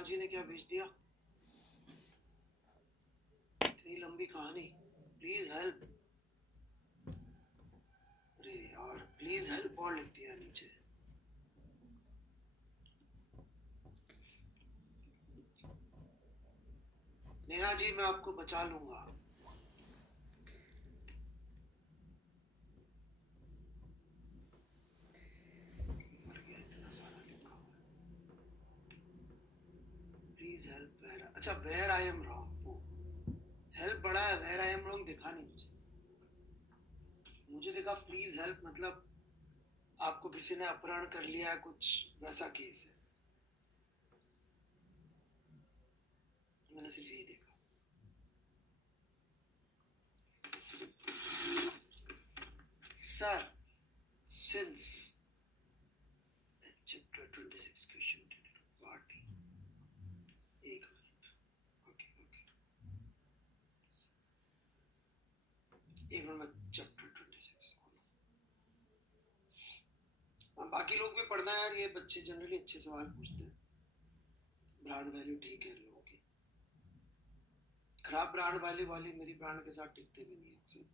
नेहा जी ने क्या भेज दिया? इतनी लंबी कहानी, प्लीज हेल्प। अरे यार, प्लीज हेल्प और लिख दिया नीचे। नेहा जी, मैं आपको बचा लूंगा। मर गया, इतना सारा लिखा हुआ है। प्लीज हेल्प वेयर, अच्छा where I am wrong, help बड़ा है, वेयर आई एम रॉन्ग दिखा नहीं मुझे। मुझे दिखा प्लीज हेल्प, मतलब आपको किसी ने अपहरण कर लिया है, कुछ वैसा केस है। मैंने सिर्फ यही देखा। Sir, since chapter 26 question party, एक मिनट, ओके ओके, एक मिनट में चैप्टर 26 खोलूं। बाकी लोग भी पढ़ना यार, ये बच्चे जनरली अच्छे सवाल पूछते हैं। ब्रांड वैल्यू ठीक है लोगों की, खराब ब्रांड वाली मेरी ब्रांड के साथ टिकते भी नहीं अक्सर।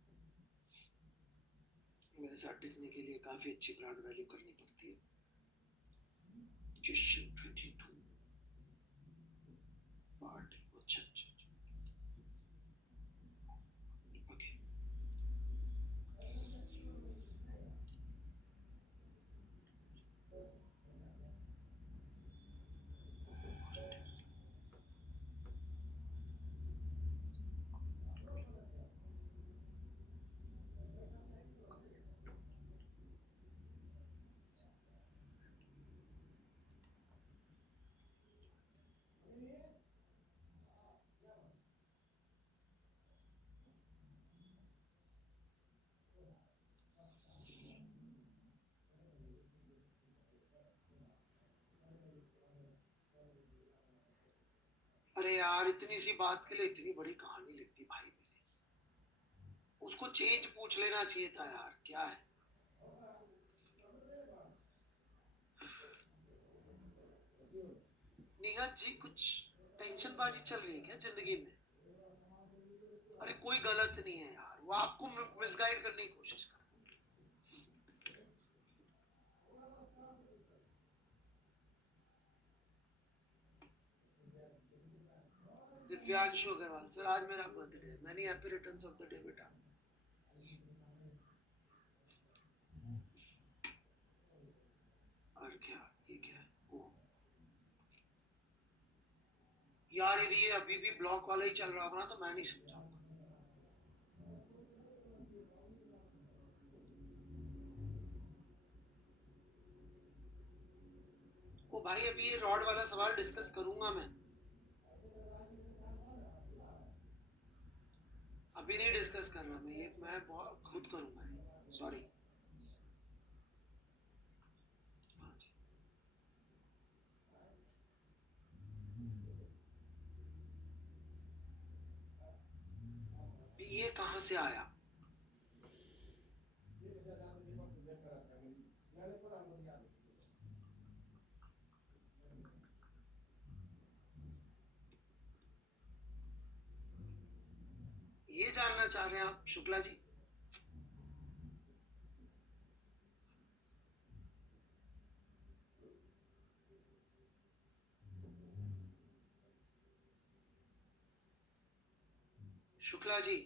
मेरे साथ टिकने के लिए काफी अच्छी ब्रांड वैल्यू करनी पड़ती है। क्वेश्चन 22 पार्ट, अच्छा अच्छा ओके। अरे यार, इतनी सी बात के लिए इतनी बड़ी कहानी लिख दी भाई मेरी। उसको चेंज पूछ लेना चाहिए था यार, क्या है। निहाद जी, कुछ टेंशनबाजी चल रही है क्या जिंदगी में? अरे कोई गलत नहीं है यार, वो आपको मिसगाइड करने की कोशिश कर। दिव्यांशु अग्रवाल सर, आज मेरा बर्थडे है। Many happy returns of the day बेटा। और क्या, ये क्या है? ओ यार, यदि ये अभी भी ब्लॉक वाला ही चल रहा होगा ना तो मैं नहीं समझाऊंगा। ओ भाई, अभी ये रॉड वाला सवाल डिस्कस करूंगा मैं। अभी नहीं डिस्कस कर रहा मैं, ये मैं खुद करूंगा। सॉरी। हाँ जी, ये कहाँ से आया? ये जानना चाह रहे हैं आप शुक्ला जी? शुक्ला जी,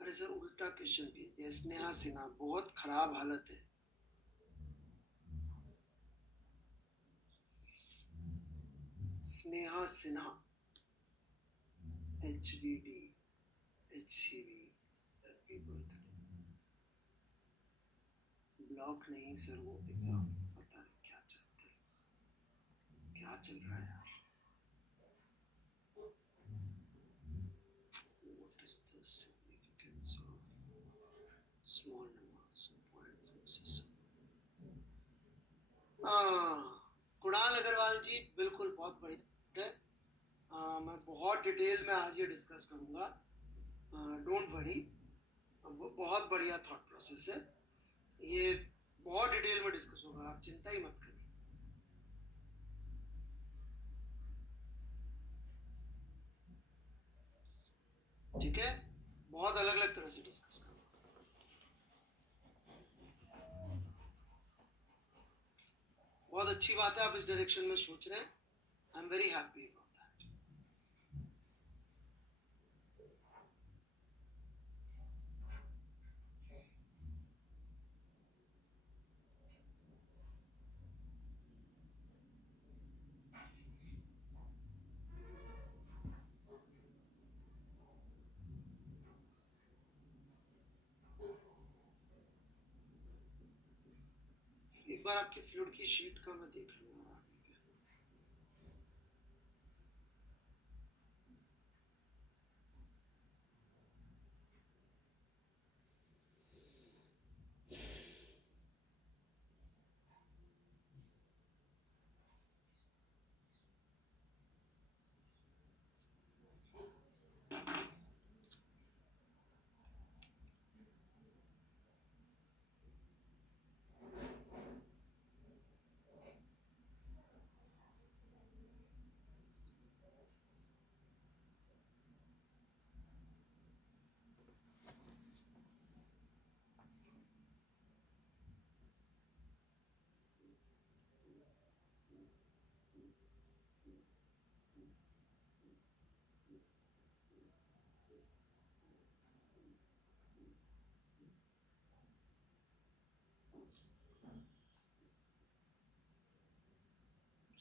अरे सर, उल्टा क्वेश्चन भेज दिया। स्नेहा सिन्हा, बहुत खराब हालत है। Sneha Sinha, HDD, HCV, happy birthday. Block नहीं सर, वो एग्जाम, पता नहीं क्या चलते क्या चल रहा है यार। What is the significance of small numbers? Point forces. हाँ, कुणाल अग्रवाल जी, बिल्कुल बहुत बढ़िया है। मैं बहुत डिटेल में आज ये डिस्कस करूँगा, डोंट वरी। बहुत बढ़िया थॉट प्रोसेस है ये, बहुत डिटेल में डिस्कस होगा, आप चिंता ही मत करिए। ठीक है, बहुत अलग अलग तरह से डिस्कस करूँगा। बहुत अच्छी बात है, आप इस डायरेक्शन में सोच रहे हैं। I am very happy about that. एक बार आपकी फ्लूइड की शीट का मैं देख लूँगा।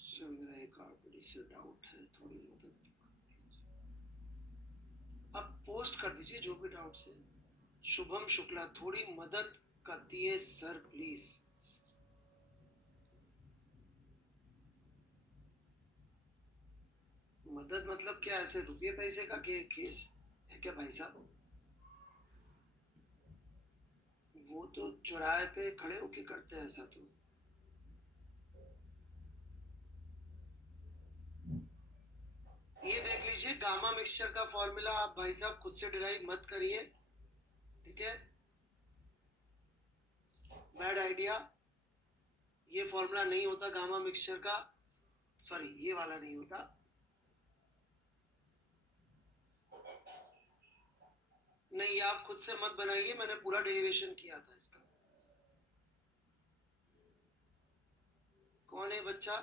सर मेरा एक और बड़ी सी डाउट है, थोड़ी मदद आप पोस्ट कर दीजिए जो भी डाउट्स है। शुभम शुक्ला, थोड़ी मदद करती है सर प्लीज। मदद मतलब क्या, ऐसे रुपये पैसे का केस है क्या भाई साहब? वो तो चौराहे पे खड़े होके करते हैं ऐसा। तो ये देख लीजिए, गामा मिक्सचर का फॉर्मूला आप भाई साहब खुद से डिराइव मत करिए, ठीक है? Bad idea. ये फॉर्मूला नहीं होता गामा मिक्सचर का, सॉरी ये वाला नहीं होता। नहीं, आप खुद से मत बनाइए, मैंने पूरा डेरिवेशन किया था इसका। कौन है बच्चा?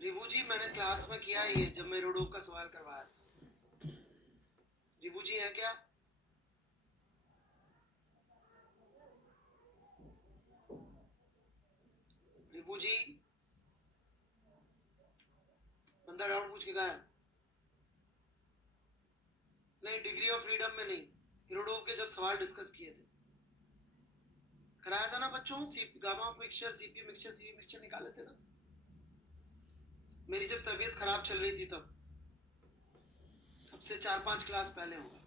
रिभू जी, मैंने क्लास में किया है ये, जब मैं रोडोव का सवाल करवाया था। रिभू जी है क्या? रिभू जी, बंदा डाउट पूछ के गायब। नहीं, डिग्री ऑफ फ्रीडम में नहीं, हिरोडोव के जब सवाल डिस्कस किए थे, कराया था ना बच्चों। Gamma mixture, CP mixture, CP mixture निकाले थे ना, मेरी जब तबीयत खराब चल रही थी तब। अब से 4-5 क्लास पहले होगा।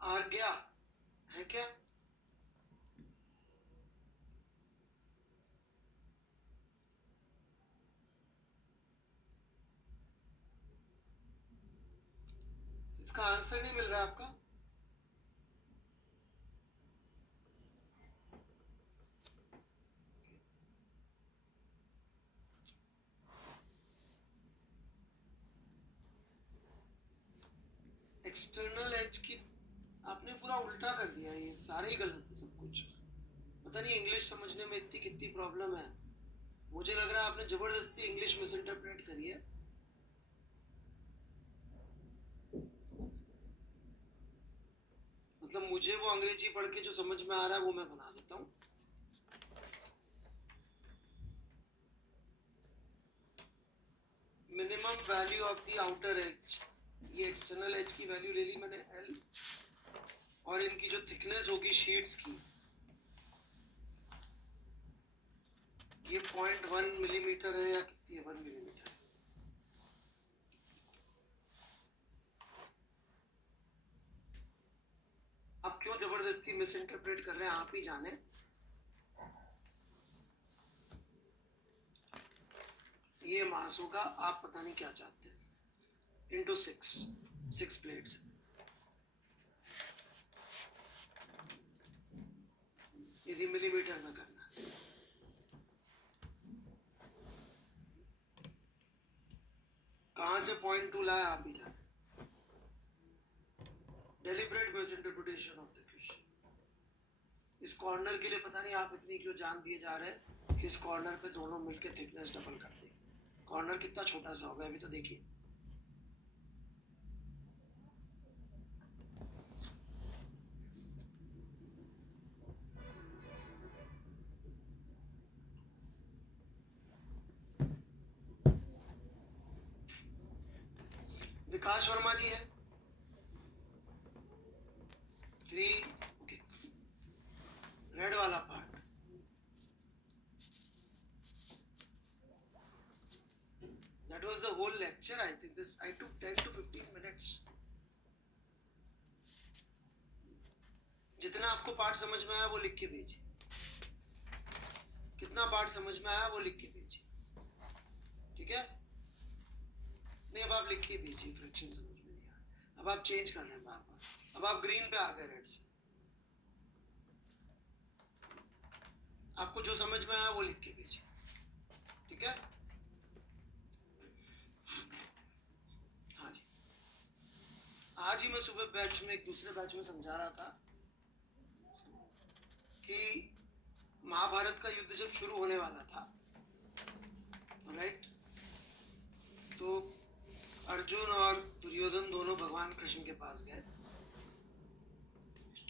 आर गया है क्या? इसका आंसर नहीं मिल रहा आपका? एक्सटर्नल एज की आपने पूरा उल्टा कर दिया, ये सारे ही गलत है सब कुछ। पता नहीं इंग्लिश समझने में इतनी कितनी प्रॉब्लम है। मुझे लग रहा है आपने जबरदस्ती इंग्लिश मिस इंटरप्रेट करी है। मतलब मुझे वो अंग्रेजी पढ़ के जो समझ में आ रहा है वो मैं बना देता हूँ। Minimum value of the outer as, ये एक्सटर्नल एज की वैल्यू ले ली मैंने L, और इनकी जो थिकनेस होगी शीट्स की ये 0.1 मिलीमीटर है या कितनी है, 1 मिलीमीटर। अब क्यों जबरदस्ती मिस इंटरप्रेट कर रहे हैं आप ही जाने। ये मास होगा, आप पता नहीं क्या चाहते हैं, इंटू 6 प्लेट्स। यदि मिलीमीटर में करना है कहां से 0.2 लाया आप ही जाने। Deliberate miss interpretation of the question. इस कॉर्नर के लिए पता नहीं आप इतनी क्यों जान दिए जा रहे हैं कि इस कॉर्नर पे दोनों मिलकर थिकनेस डबल कर दें। कॉर्नर कितना छोटा सा होगा अभी तो देखिए। विकास वर्मा जी है 3, ओके। रेड वाला part that was the whole lecture. I think this I took 10 to 15 minutes. जितना आपको पार्ट समझ में आया वो लिख के भेजिए। कितना पार्ट समझ में आया वो लिख के भेजिए, ठीक है। नहीं अब आप लिख के भेजिए, फ्रैक्शन समझ में नहीं आया। अब आप चेंज कर रहे हैं बार बार। अब आप ग्रीन पे आ गए रेड से। आपको जो समझ में आया वो लिख के भेजिए, ठीक है। हाँ जी, आज ही मैं सुबह बैच में एक दूसरे बैच में समझा रहा था कि महाभारत का युद्ध जब शुरू होने वाला था, राइट, तो अर्जुन और दुर्योधन दोनों भगवान कृष्ण के पास गए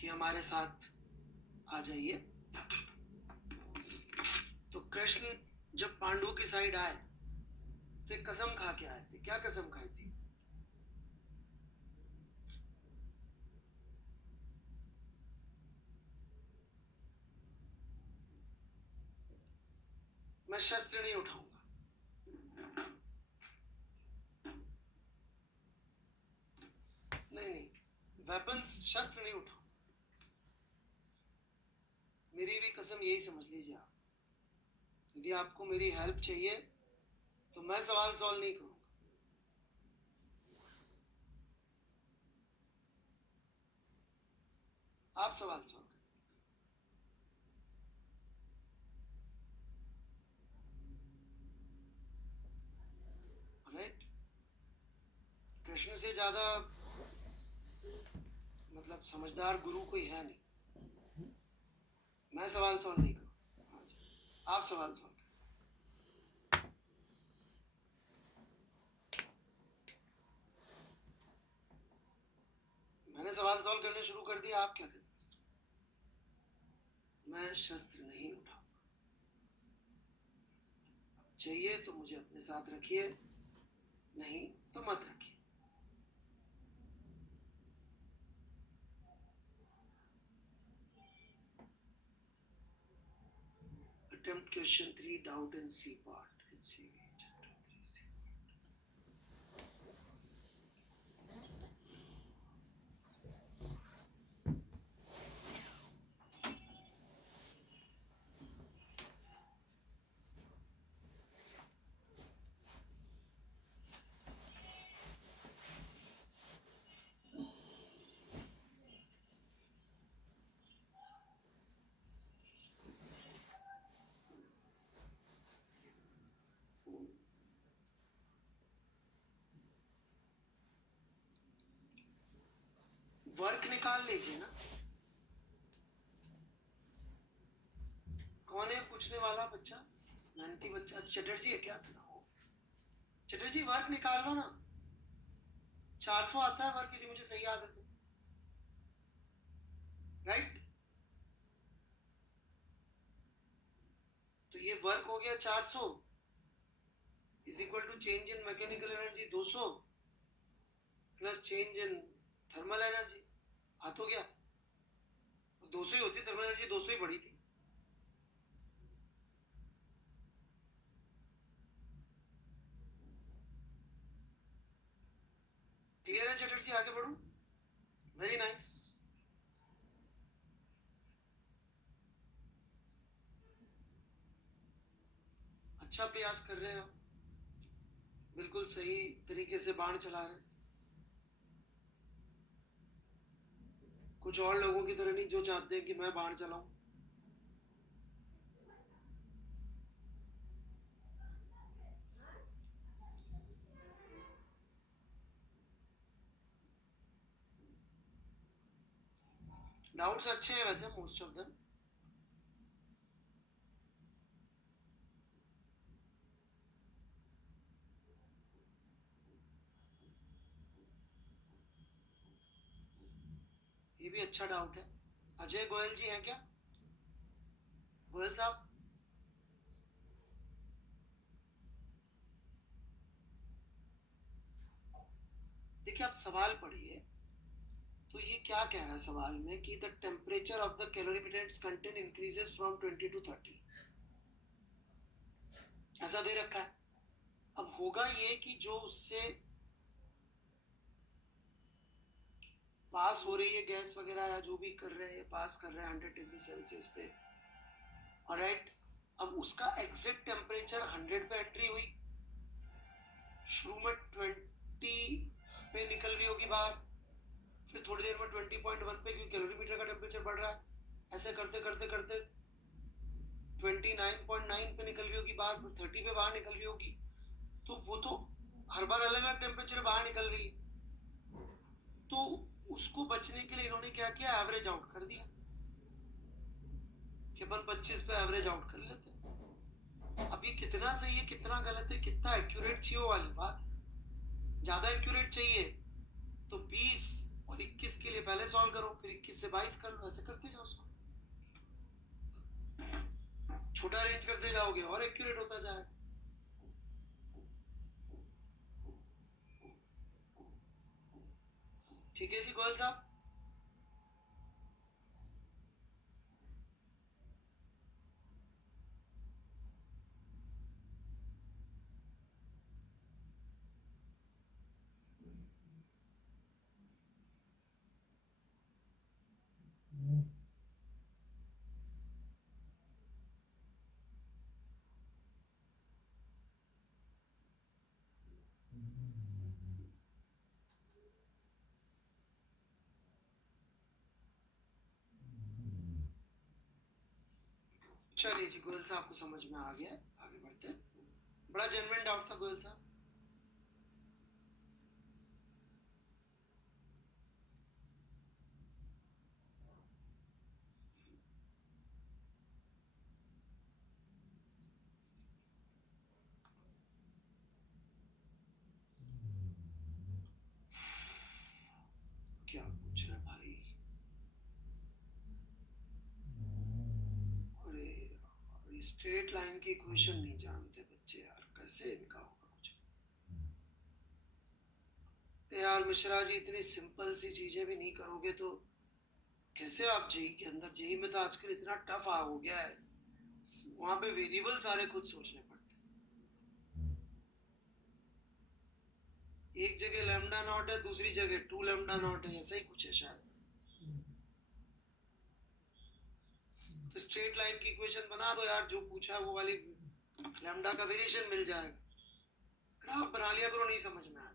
कि हमारे साथ आ जाइए। तो कृष्ण जब पांडवों की साइड आए तो एक कसम खा के आए थे। क्या कसम खाई थी? मैं शस्त्र नहीं उठाऊंगा। नहीं, वेपन्स, शस्त्र नहीं उठाऊंगा। मेरी भी कसम यही समझ लीजिए आप। यदि आपको मेरी हेल्प चाहिए तो मैं सवाल सॉल्व नहीं करूंगा, आप सवाल सॉल्व करें। राइट, कृष्ण से ज्यादा मतलब समझदार गुरु कोई है नहीं। मैं सवाल सॉल्व नहीं करूंगा, आप सवाल सॉल्व करें। मैंने सवाल सॉल्व करने शुरू कर दिया, आप क्या करें? मैं शस्त्र नहीं उठाऊंगा। चाहिए तो मुझे अपने साथ रखिए, नहीं तो मत रखिए। Attempt question 3, doubt in C part in CV. Work निकाल लीजिए ना। कौन है पूछने वाला बच्चा? मेहनती बच्चा चटर्जी है क्या? चटर्जी वर्क निकाल लो ना, 400 आता है वर्क, यदि मुझे सही याद है तो, राइट? तो ये वर्क हो गया 400 is equal to change in mechanical energy 200 plus change in thermal energy. हाँ तो गया, 200 ही होती, थर्मल एनर्जी 200 ही बढ़ी थी। क्लियर है चटर्जी? आगे बढ़ू? Very nice. अच्छा प्रयास कर रहे हो, बिल्कुल सही तरीके से बाण चला रहे हैं। कुछ और लोगों की तरह नहीं जो चाहते हैं कि मैं बाण चलाऊं। डाउट्स अच्छे हैं वैसे, मोस्ट ऑफ देम। ये भी अच्छा डाउट है। अजय गोयल जी हैं क्या? गोयल साहब, देखिए आप सवाल पढ़िए, तो ये क्या कह रहा है सवाल में कि the temperature of the calorimeter's content increases from 20 to 30, ऐसा दे रखा है। अब होगा ये कि जो उससे पास हो रही है गैस वगैरह या जो भी कर रहे हैं, पास कर रहे हैं 100 डिग्री सेल्सियस पे, ऑलराइट। अब उसका एग्जिट टेम्परेचर 100 पे एंट्री हुई, शुरू में 20 पे निकल रही होगी बाहर, फिर थोड़ी देर में 20.1 पे, क्योंकि कैलोरीमीटर का टेम्परेचर बढ़ रहा है, ऐसे करते करते करते 29.9 पे निकल रही होगी बाहर, फिर 30 पे बाहर निकल रही होगी। तो वो तो हर बार अलग अलग टेम्परेचर बाहर निकल रही है। तो उसको बचने के लिए इन्होंने क्या किया, एवरेज आउट कर दिया कि अपन 25 पे एवरेज आउट कर लेते हैं। अब ये कितना सही है कितना गलत है, कितना एक्यूरेट चाहिए वाली बात है। ज्यादा एक्यूरेट चाहिए तो 20 और 21 के लिए पहले सॉल्व करो, फिर 21 से 22 कर लो, ऐसे करते जाओ। छोटा रेंज करते जाओगे और एक्यूरेट होता जाएगा। ठीक है जी गोयल साहब। चलिए जी, गोयल साहब को समझ में आ गया, आगे बढ़ते हैं। बड़ा जेन्युइन डाउट था गोयल साहब। क्या पूछ रहा है भाई? अरे स्ट्रेट लाइन की इक्वेशन नहीं जानते बच्चे यार, कैसे इनका होगा कुछ? यार मिश्रा जी, इतनी सिंपल सी चीजें भी नहीं करोगे तो कैसे आप जेई के अंदर, जेई में तो आजकल इतना टफ आ हो गया है, वहां पे वेरिएबल सारे खुद सोचने पड़ते हैं। एक जगह लैम्डा नॉट है, दूसरी जगह 2 लैम्डा नॉट है, ऐसा ही कुछ है शायद। तो स्ट्रेट लाइन की इक्वेशन बना दो यार, जो पूछा है वो वाली, लैम्डा का वेरिएशन मिल जाएगा। ग्राफ बना लिया करो, नहीं समझ में आया।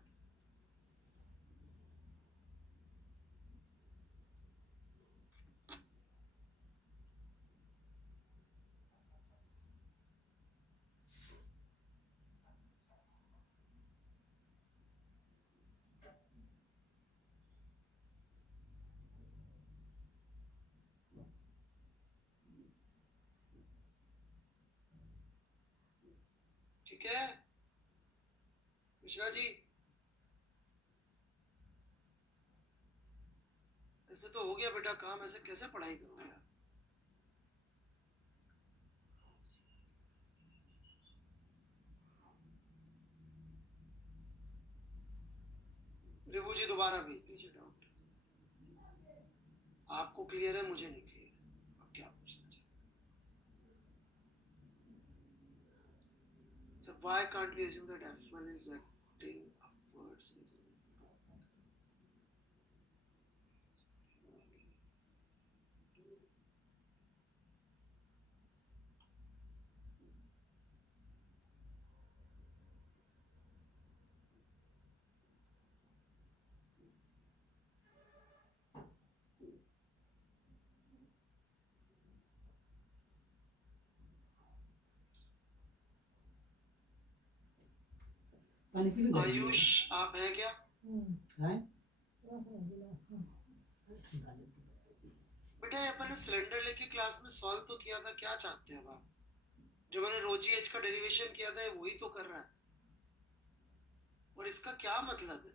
ठीक है मिश्रा जी? ऐसे तो हो गया बेटा काम, ऐसे कैसे पढ़ाई करोगे आप? रिवू जी दोबारा भेज दीजिए डाउट। आपको क्लियर है, मुझे नहीं क्लियर है, अब क्या पूछना चाहिए? So why can't we assume that F1 is acting upwards? Ayush आप हैं क्या? बेटा अपन ने सिलेंडर लेके क्लास में सॉल्व तो किया था, क्या चाहते हैं अब आप? जो मैंने रोजी एच का डेरिवेशन किया था वही तो कर रहा है, और इसका क्या मतलब है?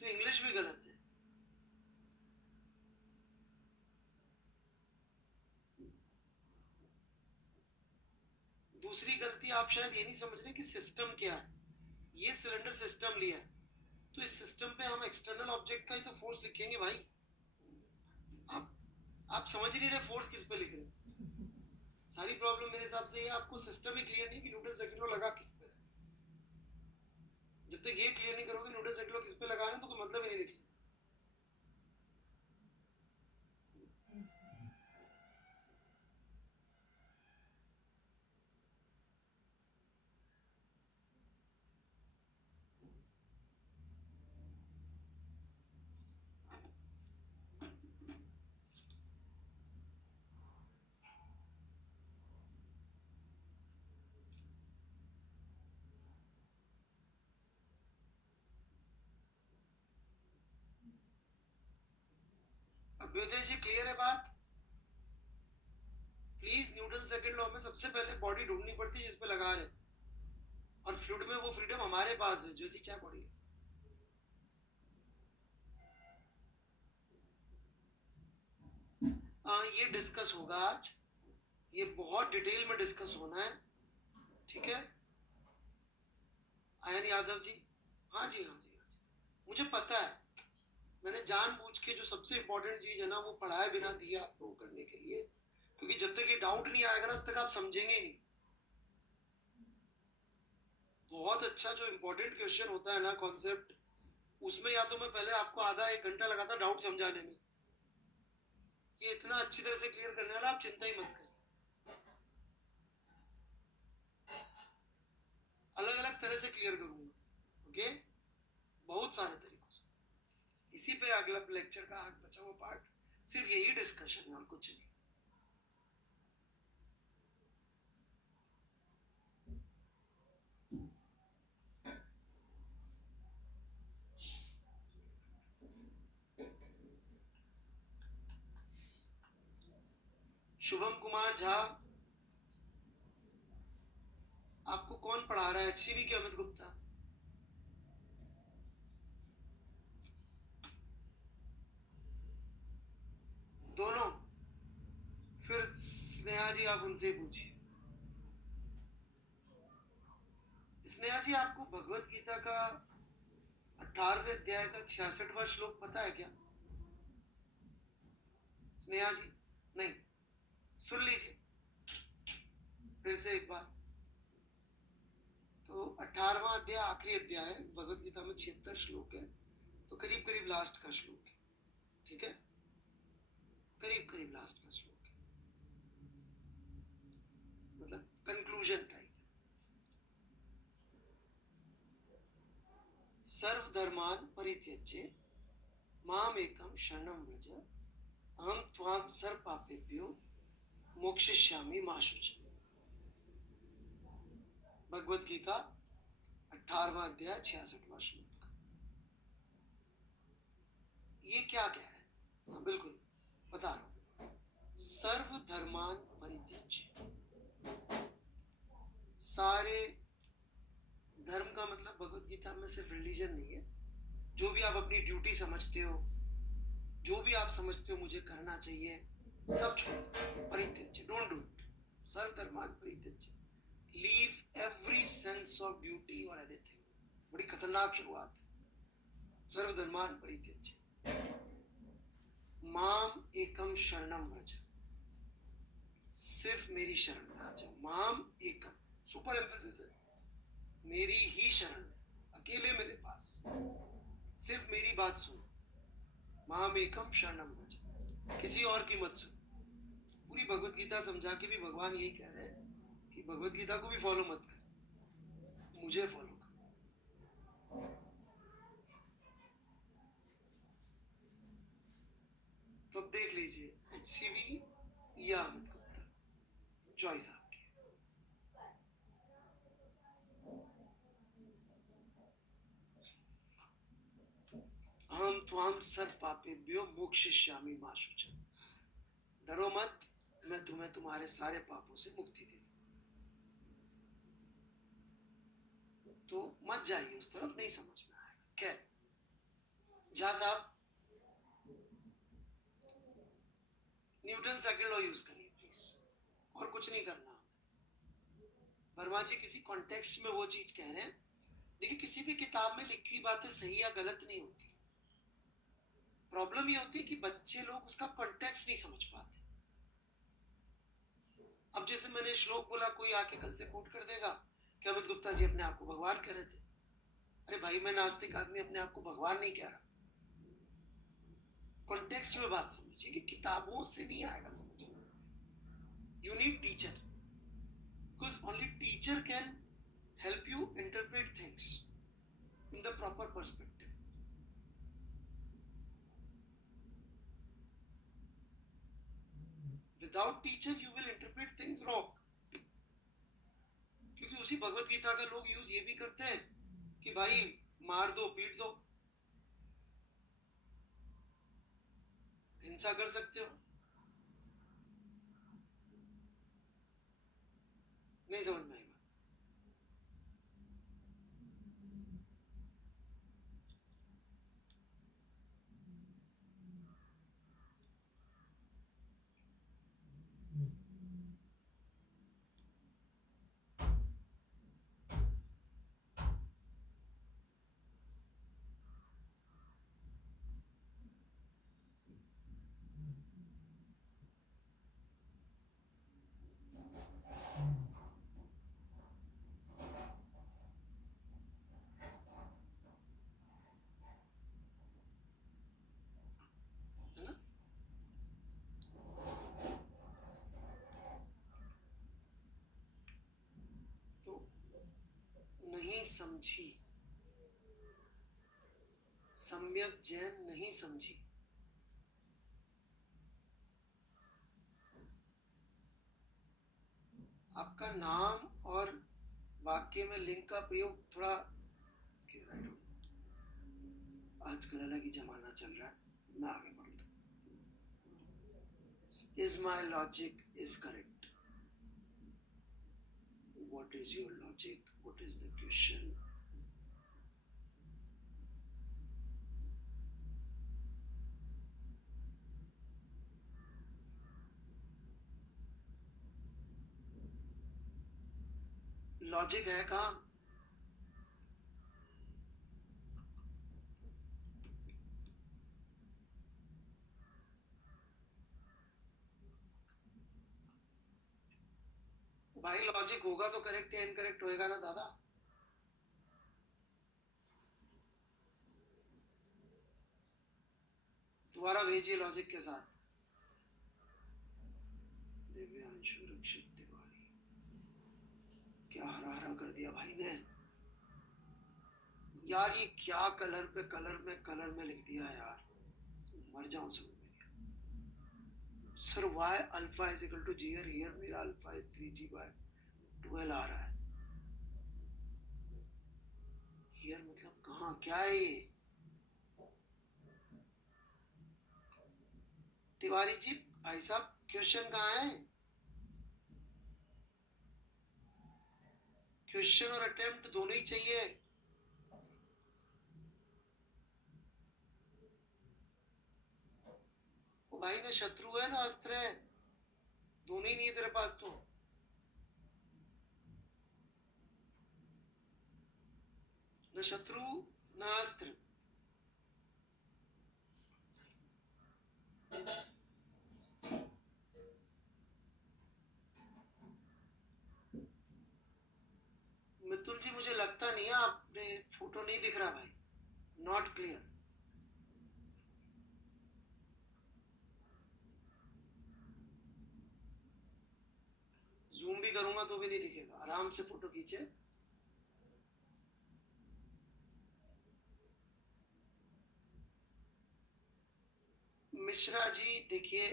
तो इंग्लिश भी गलत है। दूसरी गलती आप शायद ये नहीं समझ रहे कि सिस्टम क्या है। ये सिलेंडर सिस्टम लिया है, तो इस सिस्टम पे हम एक्सटर्नल ऑब्जेक्ट का ही तो फोर्स लिखेंगे भाई। आप समझ ही नहीं रहे फोर्स किस पे लिख रहे। सारी प्रॉब्लम मेरे हिसाब से ये आपको सिस्टम ही क्लियर नहीं कि न्यूटन सेकंड लॉ लगा किस पे है। जब तक ये क्लियर नहीं करोगे न्यूटन सेकंड लॉ किस पे लगाना तो कोई मतलब ही नहीं निकलेगा। अभ्युदय जी क्लियर है बात? प्लीज, न्यूटन सेकंड लॉ में सबसे पहले बॉडी ढूंढनी पड़ती है जिस पे लगा रहे, और फ्लूइड में वो फ्रीडम हमारे पास है, जैसी चाहे बॉडी। ये डिस्कस होगा आज, ये बहुत डिटेल में डिस्कस होना है, ठीक है? आयन यादव जी, हाँ जी हाँ जी हाँ जी, मुझे पता है, मैंने जानबूझ के जो सबसे इंपॉर्टेंट चीज है ना वो पढ़ाए बिना दिया आपको करने के लिए, क्योंकि जब तक ये डाउट नहीं आएगा ना तब तक आप समझेंगे ही नहीं। बहुत अच्छा जो इंपॉर्टेंट क्वेश्चन होता है ना कॉन्सेप्ट, उसमें या तो मैं पहले आपको आधा एक घंटा लगाता डाउट समझाने में, ये इतना अच्छी तरह से क्लियर करने वाला, आप चिंता ही मत करिए। अलग अलग तरह से क्लियर करूंगा, ओके? बहुत सारे तरीकों से। इसी पे अगला लेक्चर का आगे बचा हुआ पार्ट सिर्फ यही डिस्कशन है और कुछ नहीं। शुभम कुमार झा, आपको कौन पढ़ा रहा है, एचसीवी के अमित गुप्ता? दोनों? फिर स्नेहा जी आप उनसे ही पूछिए। स्नेहा जी, आपको भगवत गीता का 18वें अध्याय का 66वां श्लोक पता है क्या? स्नेहा जी, नहीं, सुन लीजिए फिर से एक बार। तो 18वां अध्याय आखिरी अध्याय है भगवत गीता में, 76 श्लोक है, तो करीब करीब लास्ट का श्लोक है, ठीक है? करीब करीब लास्ट का श्लोक है, मतलब कंक्लूजन टाइप। सर्वधर्मान् परित्यज्य मामेकं शरणं व्रज अहं त्वां सर्वपापेभ्यो मोक्षयिष्यामि मा शुचः। भगवत गीता 18वां अध्याय 66वां श्लोक। ये क्या कह रहा है? हाँ बिल्कुल बता रहा हूं। सर्वधर्मान् परित्यज्य, सारे धर्म का मतलब भगवत गीता में सिर्फ रिलीजन नहीं है, जो भी आप अपनी ड्यूटी समझते हो, जो भी आप समझते हो मुझे करना चाहिए, सब छोड़ो, परित्यज्य, डोंट डू इट, सर्वधर्मान परित्यज्य, leave every sense of duty और एनीथिंग। बड़ी खतरनाक शुरुआत है। सर्वधर्मान परित्यज्य माम एकम शरणम व्रज, सिर्फ मेरी शरण में आ जाओ। माम एकम, सुपर एम्फेसिस है, मेरी ही शरण, अकेले मेरे पास, सिर्फ मेरी बात सुनो। माम एकम शरणम व्रज, किसी और की मत सुनो। पूरी भगवत गीता समझा के भी भगवान यही कह रहे हैं कि भगवत गीता को भी फॉलो मत कर, मुझे फॉलो कर। तो अब देख लीजिए, HCV या अमित गुप्ता, चॉइस आपकी। हम त्वाम सर्व पापेभ्यो मोक्षयिष्यामि मा शुचः, डरो मत, मैं तुम्हें तुम्हारे सारे पापों से मुक्ति दे दूं। तो मत जाइए उस तरफ, नहीं समझ में आएगा। क्या झा साहब, न्यूटन सेकंड लॉ यूज करिए प्लीज, और कुछ नहीं करना। वर्मा जी किसी कॉन्टेक्स्ट में वो चीज कह रहे हैं। देखिए, किसी भी किताब में लिखी हुई बातें सही या गलत नहीं होती। प्रॉब्लम ये होती है कि बच्चे लोग उसका कॉन्टेक्स्ट नहीं समझ पाते। अब जैसे मैंने श्लोक बोला, कोई आके कल से कोट कर देगा कि अमित गुप्ता जी अपने आप को भगवान कह रहे थे। अरे भाई, मैं नास्तिक आदमी अपने आप को भगवान नहीं कह रहा। कॉन्टेक्स्ट में बात समझिए कि किताबों से नहीं आएगा समझ में। You need teacher, because only teacher can help you interpret things in the proper perspective. Without teacher you will interpret things wrong. क्योंकि उसी भगवत गीता का लोग यूज ये भी करते हैं कि भाई मार दो, पीट दो, हिंसा कर सकते हो। नहीं समझ में आई बात। है ना? तो नहीं समझी, सम्यक जैन नहीं समझी। आपका नाम और वाक्य में लिंग का प्रयोग थोड़ा, आजकल अलग ही जमाना चल रहा है, मैं आगे बढ़ता। Is my logic is correct? What is your logic? What is the question? Logic है कहाँ? भाई लॉजिक होगा तो करेक्ट या इनकरेक्ट होएगा ना दादा। दोबारा भेजिए लॉजिक के साथ। दिव्यांशु रक्षित तिवारी, क्या हरा हरा कर दिया भाई ने यार। ये क्या कलर पे कलर में लिख दिया यार, मर जाऊं समझ में। Sir Y alpha is equal to G, here मेरा अल्फा इज 3g/12 आ रहा है। हियर मतलब कहाँ, क्या है ये? तिवारी जी भाई साहब, क्वेश्चन कहाँ है? क्वेश्चन और अटेम्प्ट दोनों ही चाहिए। वो भाई ना शत्रु है ना अस्त्र है, दोनों ही नहीं है तेरे पास तो। न शत्रु न अस्त्र। मितुल जी मुझे लगता नहीं है, आपने फोटो नहीं दिख रहा भाई, नॉट क्लियर। जूम भी करूंगा तो भी नहीं दिखेगा, आराम से फोटो खींचे। मिश्रा जी देखिए,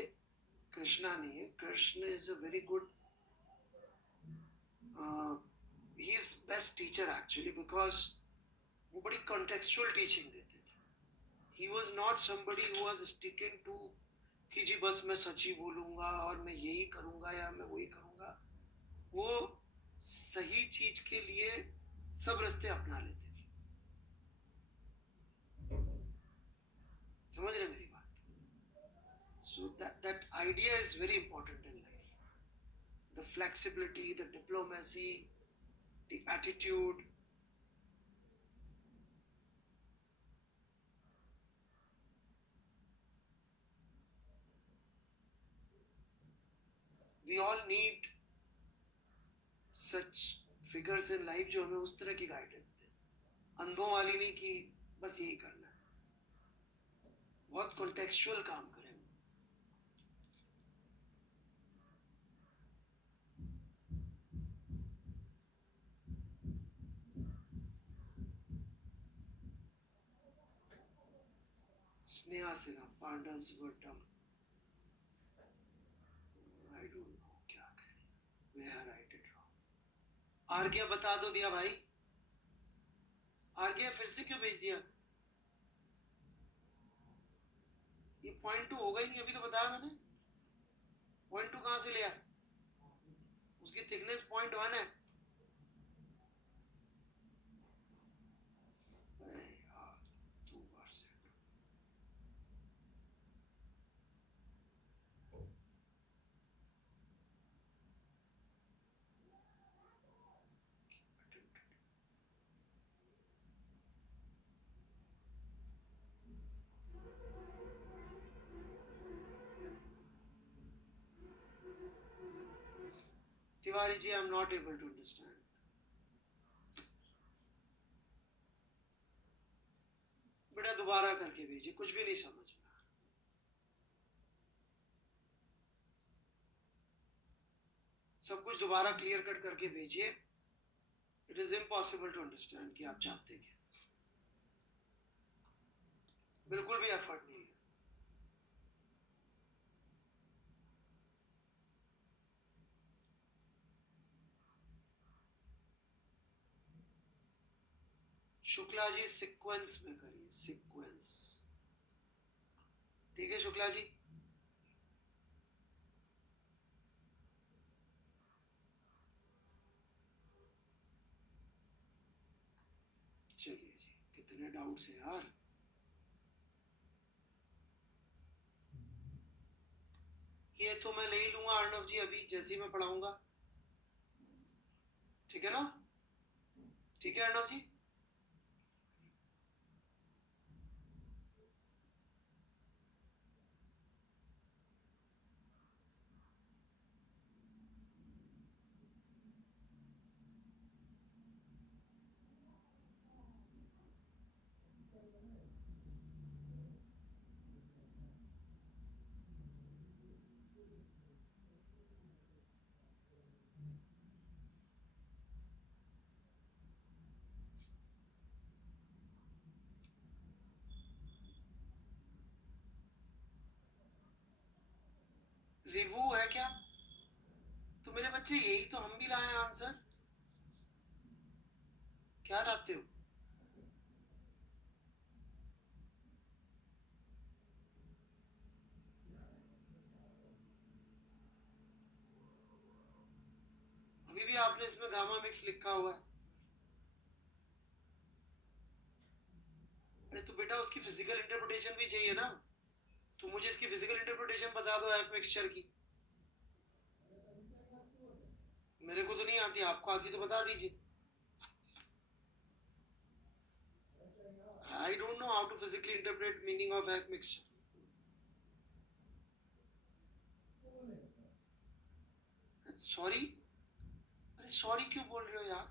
कृष्णा नहीं है, Krishna is a very good, he is best teacher actually, because वो बड़ी कॉन्टेक्चुअल टीचिंग देते थे। He was not somebody who was sticking to कि जी बस मैं सच ही बोलूंगा और मैं यही करूंगा या मैं वही करूंगा। वो सही चीज के लिए सब रास्ते अपना लेते थे। समझ रहे मेरी बात? So that idea is very important in life, the flexibility, the diplomacy, the attitude. We all need such figures in life जो हमें उस तरह की गाइडेंस दे, अंधों वाली नहीं कि बस यही करना है, बहुत कॉन्टेक्चुअल काम करें। स्नेहा सिन्हा, पांडव्स वर डम। आई डोंट नो क्या करें, where I did wrong. Argya बता दो दिया भाई, आर्ग्या फिर से क्यों भेज दिया? ये पॉइंट टू होगा ही नहीं, अभी तो बताया मैंने। पॉइंट टू कहां से लिया? उसकी थिकनेस पॉइंट वन है। अरे यार, 2 बार से Tiwari ji, I am not able to understand. बेटा दोबारा करके भेजिए, कुछ भी नहीं समझ में आ रहा। सब कुछ दोबारा क्लियर कट करके भेजिए। It is impossible to understand कि आप चाहते क्या। बिल्कुल भी एफर्ट नहीं है। शुक्ला जी सीक्वेंस में करिए, सीक्वेंस। ठीक है शुक्ला जी। चलिए जी, कितने डाउट्स हैं यार। ये तो मैं ले ही लूंगा अर्णव जी, अभी जैसे ही मैं पढ़ाऊंगा। ठीक है ना? ठीक है अर्णव जी। रिव्यू है क्या? तो मेरे बच्चे यही तो हम भी लाए आंसर। क्या चाहते हो? अभी भी आपने इसमें गामा मिक्स लिखा हुआ है। अरे तो बेटा उसकी फिजिकल इंटरप्रिटेशन भी चाहिए ना, तो मुझे इसकी फिजिकल इंटरप्रिटेशन बता दो एफ मिक्सचर की। मेरे को तो नहीं आती, आपको आती तो बता दीजिए। I don't know how to physically interpret meaning of F mixture. Sorry, अरे सॉरी क्यों बोल रहे हो यार?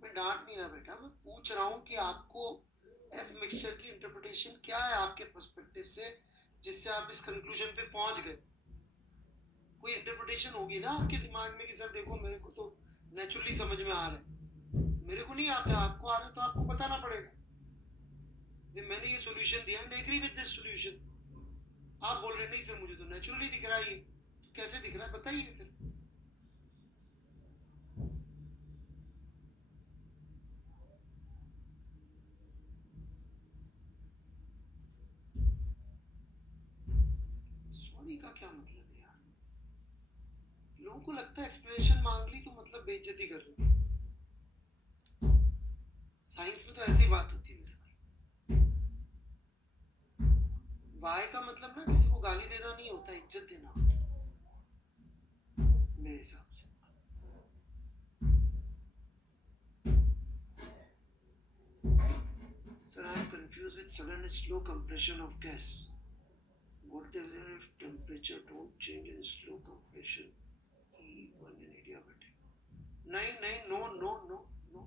मैं डांट नहीं रहा बेटा, मैं पूछ रहा हूँ कि आपको एफ मिक्सचर की इंटरप्रिटेशन क्या है आपके पर्सपेक्टिव से, जिससे आप इस कंक्लूजन पे पहुंच गए। कोई इंटरप्रिटेशन होगी ना आपके दिमाग में कि सर देखो मेरे को तो नेचुरली समझ में आ रहा है, मेरे को नहीं आता, आपको आ रहा है तो आपको बताना पड़ेगा। मैंने ये सोल्यूशन दिया and agree with this solution, आप बोल रहे नहीं सर मुझे तो नेचुरली दिख रहा है, ये तो कैसे दिख रहा है बताइए फिर। सॉरी का क्या मतलब है यार? लोगों को लगता है एक्सप्लेनेशन मांग ली तो मतलब बेइज्जती कर रहे हो। साइंस में तो ऐसी बात होती है मेरे भाई। वाई का मतलब ना किसी को गाली देना नहीं होता, इज्जत देना होता मेरे हिसाब से। Sir, I am confused with sudden and slow compression of gas. What is it if temperature don't change in slow compression? E1 in adiabatic. नहीं नहीं, नो नो नो नो।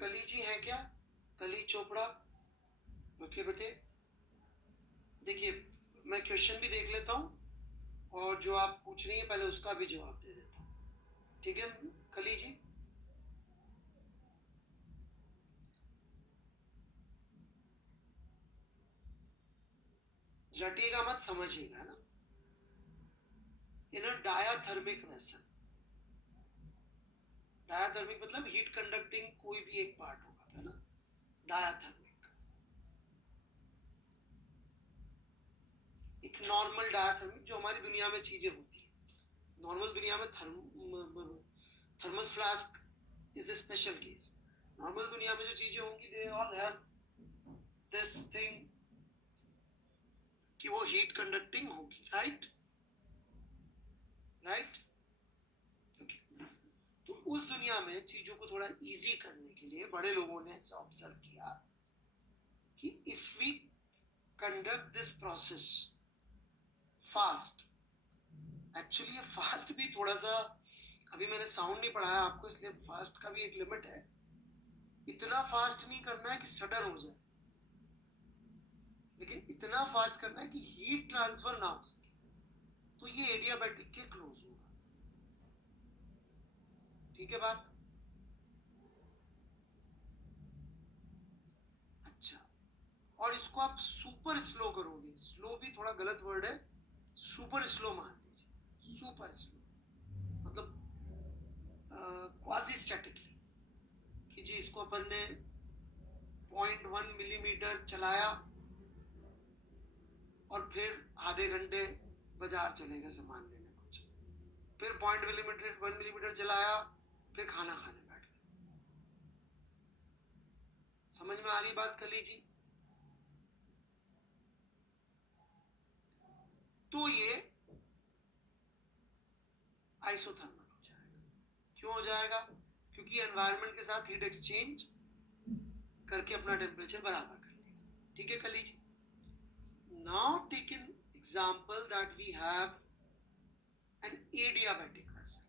कली जी हैं क्या? कली चोपड़ा? ओके बेटे, देखिए मैं क्वेश्चन भी देख लेता हूँ और जो आप पूछ रही हैं पहले उसका भी जवाब दे देता हूँ, ठीक है कली जी? रटिएगा मत, समझिएगा ना। इन अ डायाथर्मिक वेसल, डायाथर्मिक मतलब हीट कंडक्टिंग कोई भी एक पार्ट होगा था ना, डायाथर्मिक। एक नॉर्मल डायाथर्मिक जो हमारी दुनिया में चीजें होती है, नॉर्मल दुनिया में thermos flask is a special case. Normal दुनिया में जो चीजें होंगी they all have this thing कि वो हीट कंडक्टिंग होगी, राइट राइट। तो उस दुनिया में चीजों को थोड़ा इजी करने के लिए बड़े लोगों ने ऐसा ऑब्जर्व किया कि if we conduct this process fast, actually ये फास्ट भी थोड़ा सा, अभी मैंने साउंड नहीं पढ़ाया आपको इसलिए फास्ट का भी एक लिमिट है। इतना फास्ट नहीं करना है कि सडन हो जाए, लेकिन इतना फास्ट करना है कि हीट ट्रांसफर ना हो सके, तो ये एडियाबैटिक के क्लोज होगा, ठीक है बात? अच्छा, और इसको आप सुपर स्लो करोगे, स्लो भी थोड़ा गलत वर्ड है, सुपर स्लो मान लीजिए, सुपर स्लो मतलब क्वाजी स्टैटिकली कि जी इसको अपन ने 0.1 मिलीमीटर चलाया और फिर आधे घंटे बाजार चलेगा सामान लेने कुछ, फिर 0.1 मिलीमीटर चलाया, फिर खाना खाने बैठ गए। समझ में आ रही बात कली जी? तो ये आइसोथर्मल हो जाएगा। क्यों हो जाएगा? क्योंकि एनवायरनमेंट के साथ हीट एक्सचेंज करके अपना टेम्परेचर बराबर कर लेगा, ठीक है Kali ji? Now take an example that we have an adiabatic vessel.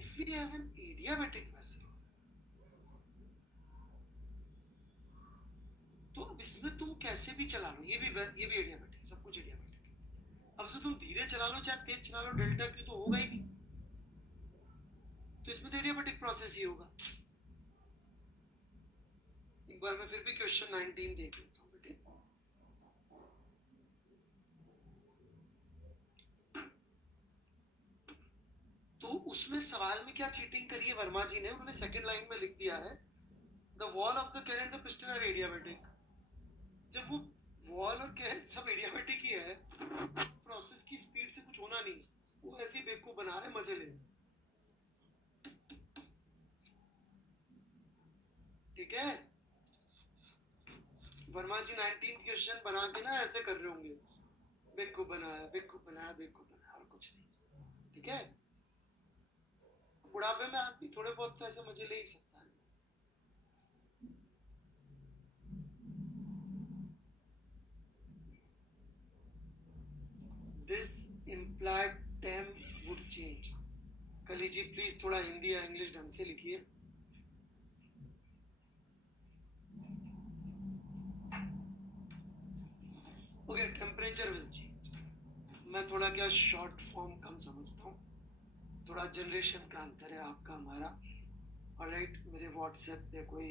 If we have an adiabatic vessel, तो अब इसमें तुम कैसे भी चला लो, ये भी एडियाबैटिक, सब कुछ एडियाबैटिक है। अब से तुम धीरे चला लो चाहे तेज चला लो, डेल्टा क्यू तो होगा ही नहीं, तो इसमें तो एडियाबैटिक प्रोसेस ही होगा। एक बार मैं फिर भी क्वेश्चन 19 देख लेता हूँ बेटे। तो उसमें सवाल में क्या चीटिंग करी है वर्मा जी ने, उन्होंने सेकंड लाइन में लिख दिया है the wall of the can and the piston are adiabatic. जब वो वॉल और कैन सब एडियाबेटिक ही है, प्रोसेस की स्पीड से कुछ होना नहीं, वो ऐसे ही बेवकूफ बना रहे मजे ले। ठीक है, वर्मा जी 19th क्वेश्चन बना के ना ऐसे कर रहे होंगे, बेवकूफ बनाया बेवकूफ बनाया बेवकूफ बनाया, और कुछ नहीं। ठीक है, बुढ़ापे में आदमी थोड़े बहुत तो ऐसे मजे ले ही सकता है। This implied term would change। कली जी प्लीज थोड़ा हिंदी या इंग्लिश ढंग से लिखिए। Okay, temperature will change. मैं थोड़ा क्या शॉर्ट फॉर्म कम समझता हूँ, थोड़ा जनरेशन का अंतर है आपका हमारा। ऑलराइट, मेरे व्हाट्सएप पे कोई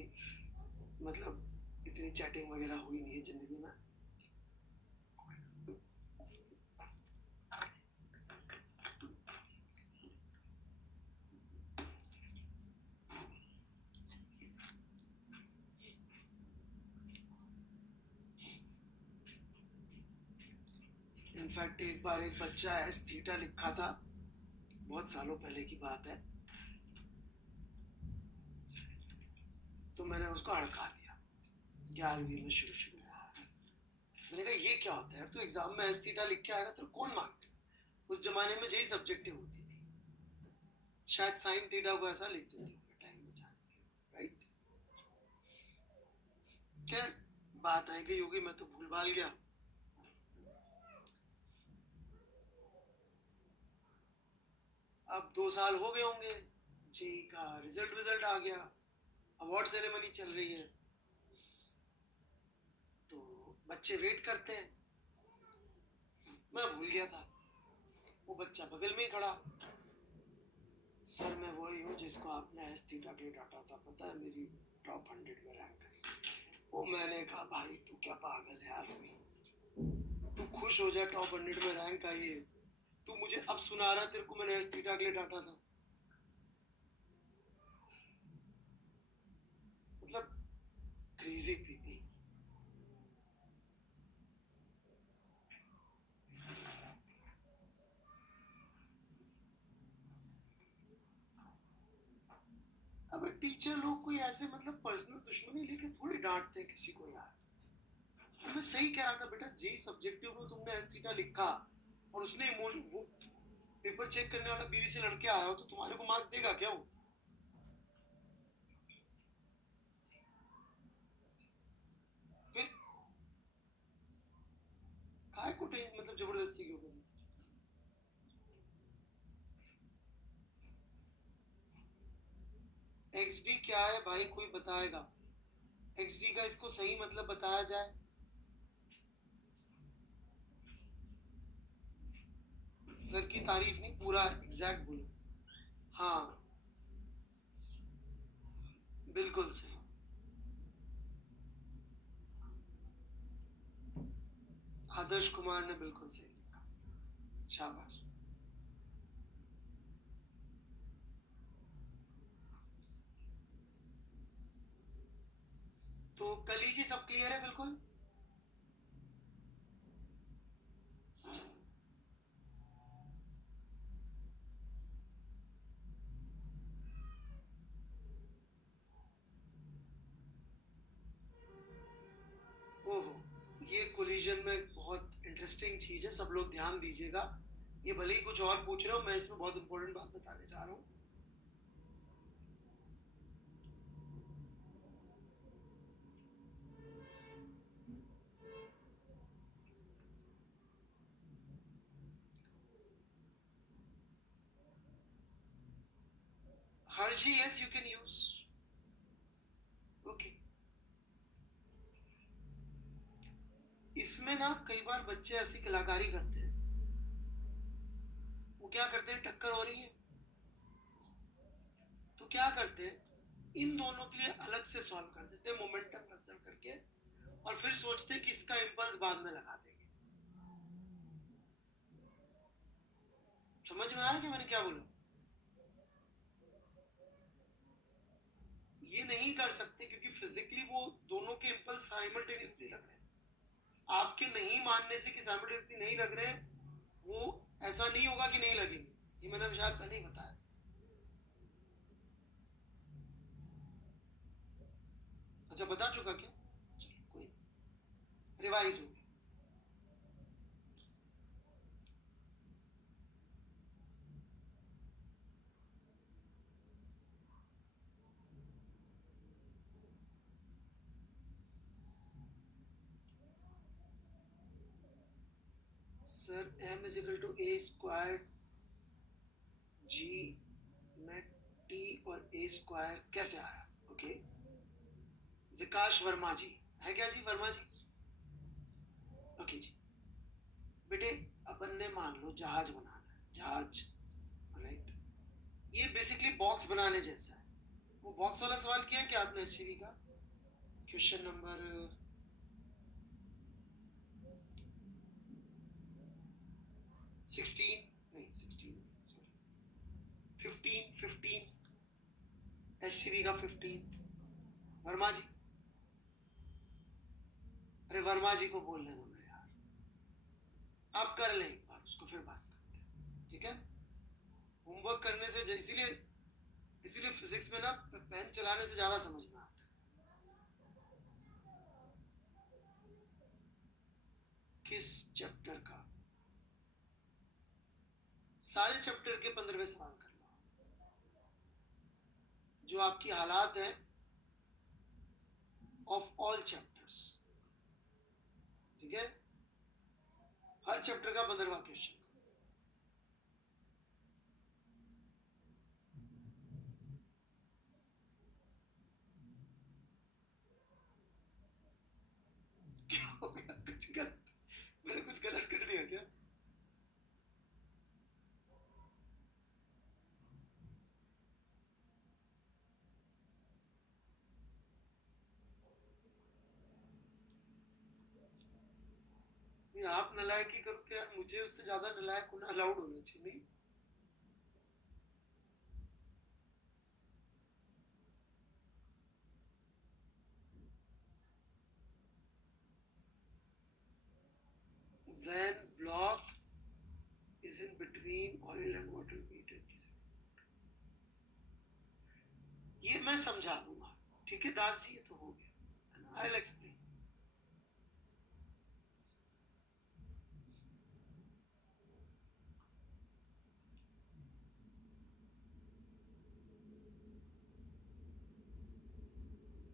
मतलब इतनी चैटिंग वगैरह हुई नहीं है जिंदगी में। इनफैक्ट एक बार एक बच्चा एस थीटा लिखा था, बहुत सालों पहले की बात है, तो मैंने उसको अड़का दिया 11वीं में शुरू शुरू। मैंने कहा ये क्या होता है, तो एग्जाम में एस थीटा लिख के आएगा तो कौन मांगता है? उस जमाने में यही सब्जेक्टिव होती थी, शायद साइन थीटा को ऐसा लिख देते होंगे टाइम बचाने के, राइट। खैर बात आई गई होगी, मैं तो भूल भाल गया। अब 2 साल हो गए होंगे, जी का रिजल्ट आ गया, अवार्ड सेरेमनी चल रही है, तो बच्चे वेट करते हैं। मैं भूल गया था, वो बच्चा बगल में ही खड़ा, सर मैं वही हूँ जिसको आपने एस थीटा के डाटा था, पता है मेरी टॉप 100 में रैंक है। वो मैंने कहा भाई तू क्या पागल है यार, तू खुश हो जाए टॉप 100 में रैंक आई है, तू मुझे अब सुना रहा तेरे को मैंने एस थीटा के लिए डाटा था। मतलब क्रेजी पीपल। अब टीचर लोग कोई ऐसे मतलब पर्सनल दुश्मनी लेके थोड़ी डांटते किसी को यार। तो मैं सही कह रहा था बेटा, जी सब्जेक्टिव में तुमने एस थीटा लिखा और उसने वो पेपर चेक करने वाला बीवी से लड़के आया हो तो तुम्हारे को मार्क्स देगा क्या वो? फिर काय को मतलब जबरदस्ती क्यों करनी? एक्सडी क्या है भाई, कोई बताएगा? एक्सडी का इसको सही मतलब बताया जाए। सर की तारीफ नहीं, पूरा एग्जैक्ट बोलो। हाँ बिल्कुल सही। आदर्श कुमार ने बिल्कुल सही लिखा, शाबाश। तो कली जी सब क्लियर है बिल्कुल? ओहो, ये कोलिजन में बहुत इंटरेस्टिंग चीज है, सब लोग ध्यान दीजिएगा। ये भले ही कुछ और पूछ रहे हो, मैं इसमें बहुत इंपॉर्टेंट बात बताने जा रहा हूँ। Harshi yes you can use. Okay, इसमें ना कई बार बच्चे ऐसी कलाकारी करते हैं, वो क्या करते हैं, टक्कर हो रही है तो क्या करते हैं, इन दोनों के लिए अलग से सॉल्व कर देते हैं मोमेंटम कंसर्व करके, और फिर सोचते हैं कि इसका इंपल्स बाद में लगा देंगे। समझ में आया कि मैंने क्या बोला? ये नहीं कर सकते क्योंकि फिजिकली वो दोनों के इंपल्स साइमल्टेनियसली लग रहे हैं। आपके नहीं मानने से कि साइमल्टेनियसली नहीं लग रहे हैं, वो ऐसा नहीं होगा कि नहीं लगेंगे। ये मैंने शायद पहले ही बताया। अच्छा बता चुका क्या? चलो कोई रिवाइज होगी। Sir m is equal to a square g में t और a स्क्वायर कैसे आया? ओके विकास वर्मा जी है क्या जी? वर्मा जी ओके जी। बेटे अपन ने मान लो जहाज बनाना है, जहाज राइट। ये बेसिकली बॉक्स बनाने जैसा है। वो बॉक्स वाला सवाल किया क्या आपने एचसीवी का? क्वेश्चन नंबर 16 नहीं 16 सॉरी 15 एचसीवी का 15। वर्मा जी, अरे वर्मा जी को बोलने दो ना यार, आप कर लें एक बार उसको, फिर बात करते हैं ठीक है? होमवर्क करने से इसीलिए इसीलिए फिजिक्स में ना पेन चलाने से ज्यादा समझ में आता है। किस चैप्टर का? सारे चैप्टर के 15वें सवाल कर लो, जो आपकी हालात है ऑफ ऑल चैप्टर्स, ठीक है? हर चैप्टर का 15वां क्वेश्चन। क्या हो गया? कुछ गलत? मैंने कुछ गलत कर दिया क्या? नहीं, आप नालायकी करो तो यार मुझे उससे ज्यादा नालायक होना अलाउड होना चाहिए नहीं? When block is in between oil and water heated, ये मैं समझा दूंगा ठीक है दास जी, ये तो हो गया। I'll explain.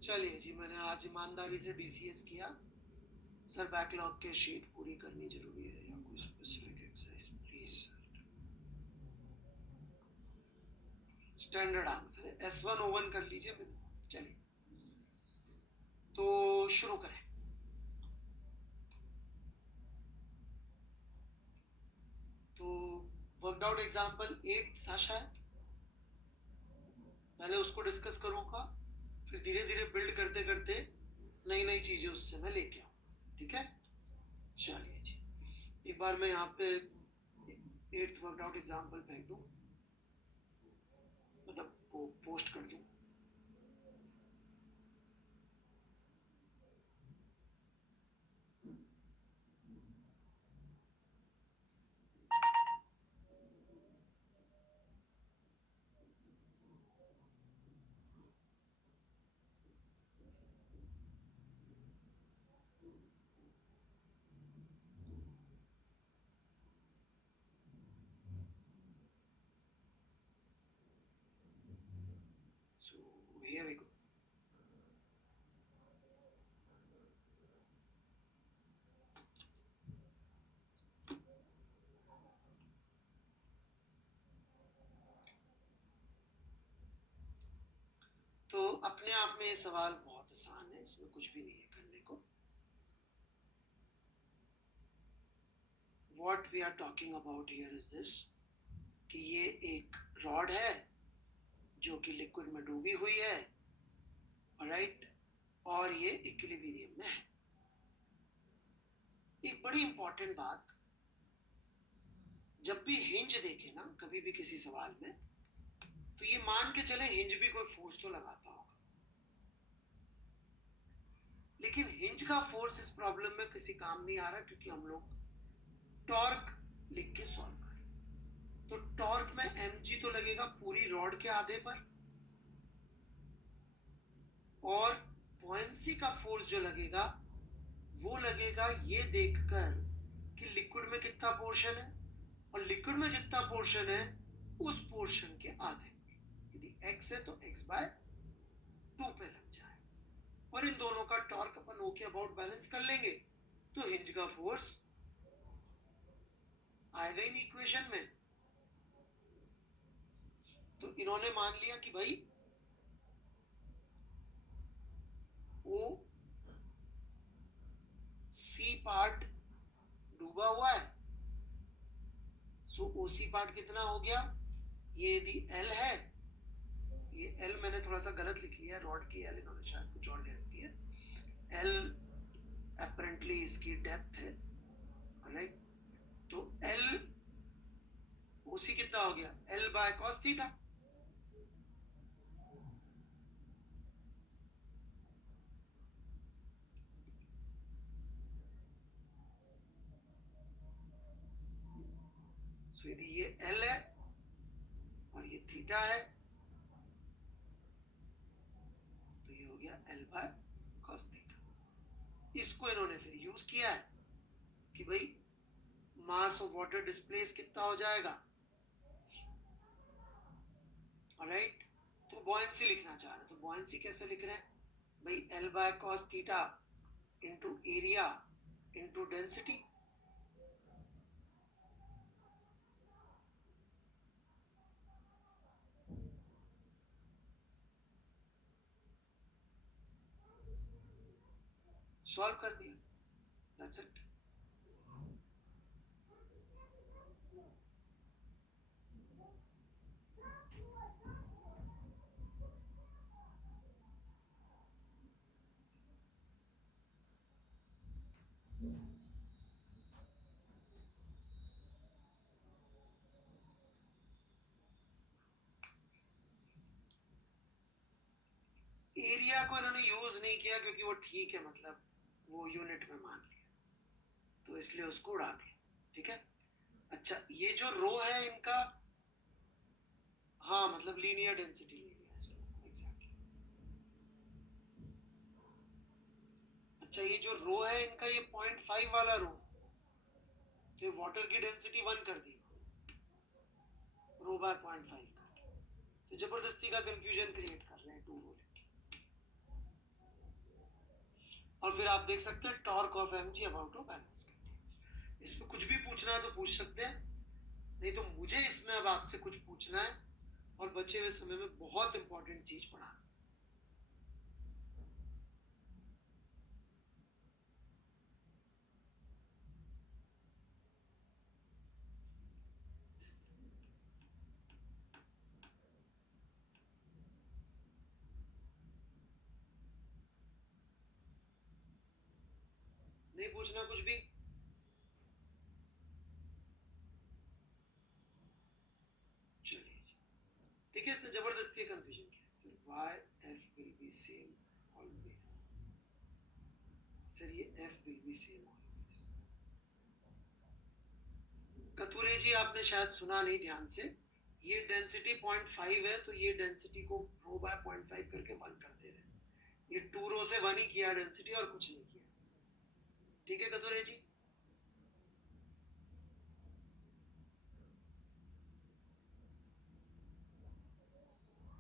चलिए जी, मैंने आज ईमानदारी से डीसीएस किया। सर बैकलॉग के शीट पूरी करनी जरूरी है या कोई specific exercise please? Standard answer है S1O1 कर लीजिए। चलिए तो शुरू करें। तो वर्कड आउट एग्जांपल 8 था शायद, पहले उसको डिस्कस करूंगा, फिर धीरे धीरे बिल्ड करते करते नई नई चीजें उससे मैं लेके आऊँ, ठीक है? चलिए जी, एक बार मैं यहाँ पे 8th वर्कड आउट एग्जांपल फेंक दूँ, मतलब वो पोस्ट कर दूँ। So here we go. तो अपने आप में ये सवाल बहुत आसान है, इसमें कुछ भी नहीं है करने को। What we are talking about here is this, कि ये एक रॉड है जो कि लिक्विड में डूबी हुई है, राइट, और ये इक्विलिब्रियम में है। एक बड़ी इंपॉर्टेंट बात, जब भी हिंज देखे ना कभी भी किसी सवाल में, तो ये मान के चले हिंज भी कोई फोर्स तो लगाता होगा, लेकिन हिंज का फोर्स इस प्रॉब्लम में किसी काम नहीं आ रहा, क्योंकि हम लोग टॉर्क लिख के सॉल्व कर। तो टॉर्क में mg तो लगेगा पूरी रॉड के आधे पर, और बुओयंसी का फोर्स जो लगेगा वो लगेगा ये देखकर कि लिक्विड में कितना पोर्शन है, और लिक्विड में जितना पोर्शन है उस पोर्शन के आधे पर। यदि x है तो x बाय 2 पे लग जाए, और इन दोनों का टॉर्क अपन ओ के अबाउट बैलेंस कर लेंगे, तो हिंज का फोर्स आएगा इन इक्वेशन में। तो इन्होंने मान लिया कि भाई ओ सी पार्ट डूबा हुआ है, सो ओ सी पार्ट कितना हो गया, ये यदि एल है, ये एल मैंने थोड़ा सा गलत लिख लिया, रॉड की एल इन्होंने शायद कुछ और ले रखी है, एल अपेरेंटली इसकी डेप्थ है, राइट। तो एल ओ सी कितना हो गया, एल बाय कॉस थीटा। सो यदि ये एल है और ये थीटा है, तो ये हो गया एल बाय कॉस थीटा। इसको इन्होंने फिर यूज किया है कि भाई मास ऑफ वाटर डिस्प्लेस कितना हो जाएगा, राइट। तो बुओयंसी लिखना चाह रहे हैं, तो बुओयंसी कैसे लिख रहे हैं भाई, L by cos theta into area into density. Solve कर दिया, दैट्स इट। एरिया को इन्होंने यूज नहीं किया क्योंकि वो ठीक है, मतलब वो यूनिट में मान लिया, तो इसलिए उसको उड़ा दिया, ठीक है। अच्छा, ये जो रो है इनका, हाँ मतलब लीनियर डेंसिटी ले लिया इसको, एग्जैक्टली। अच्छा, ये जो रो है इनका, ये 0.5 वाला रो, तो ये वाटर की डेंसिटी 1 कर दी, रो बाय 0.5 करके। तो जबरदस्ती का कंफ्यूजन क्रिएट कर रहे हैं 2 रो लेके। और फिर आप देख सकते हैं torque of M G about to balance करती है। इसमें कुछ भी पूछना है तो पूछ सकते हैं, नहीं तो मुझे इसमें अब आपसे कुछ पूछना है, और बचे हुए समय में बहुत इंपॉर्टेंट चीज पढ़ाना। नहीं पूछना कुछ भी, चलिए जी। ठीक है, इसने जबरदस्ती कंफ्यूजन किया sir, why F will be same always, sir ये F will be same always. Kature ji आपने शायद सुना नहीं ध्यान से, ये डेंसिटी 0.5 है, तो ये डेंसिटी को रो बाय 0.5 करके 1 कर दे रहे हैं। ये 2 रो से 1 ही किया डेंसिटी, और कुछ नहीं किया, ठीक है कतुरे जी।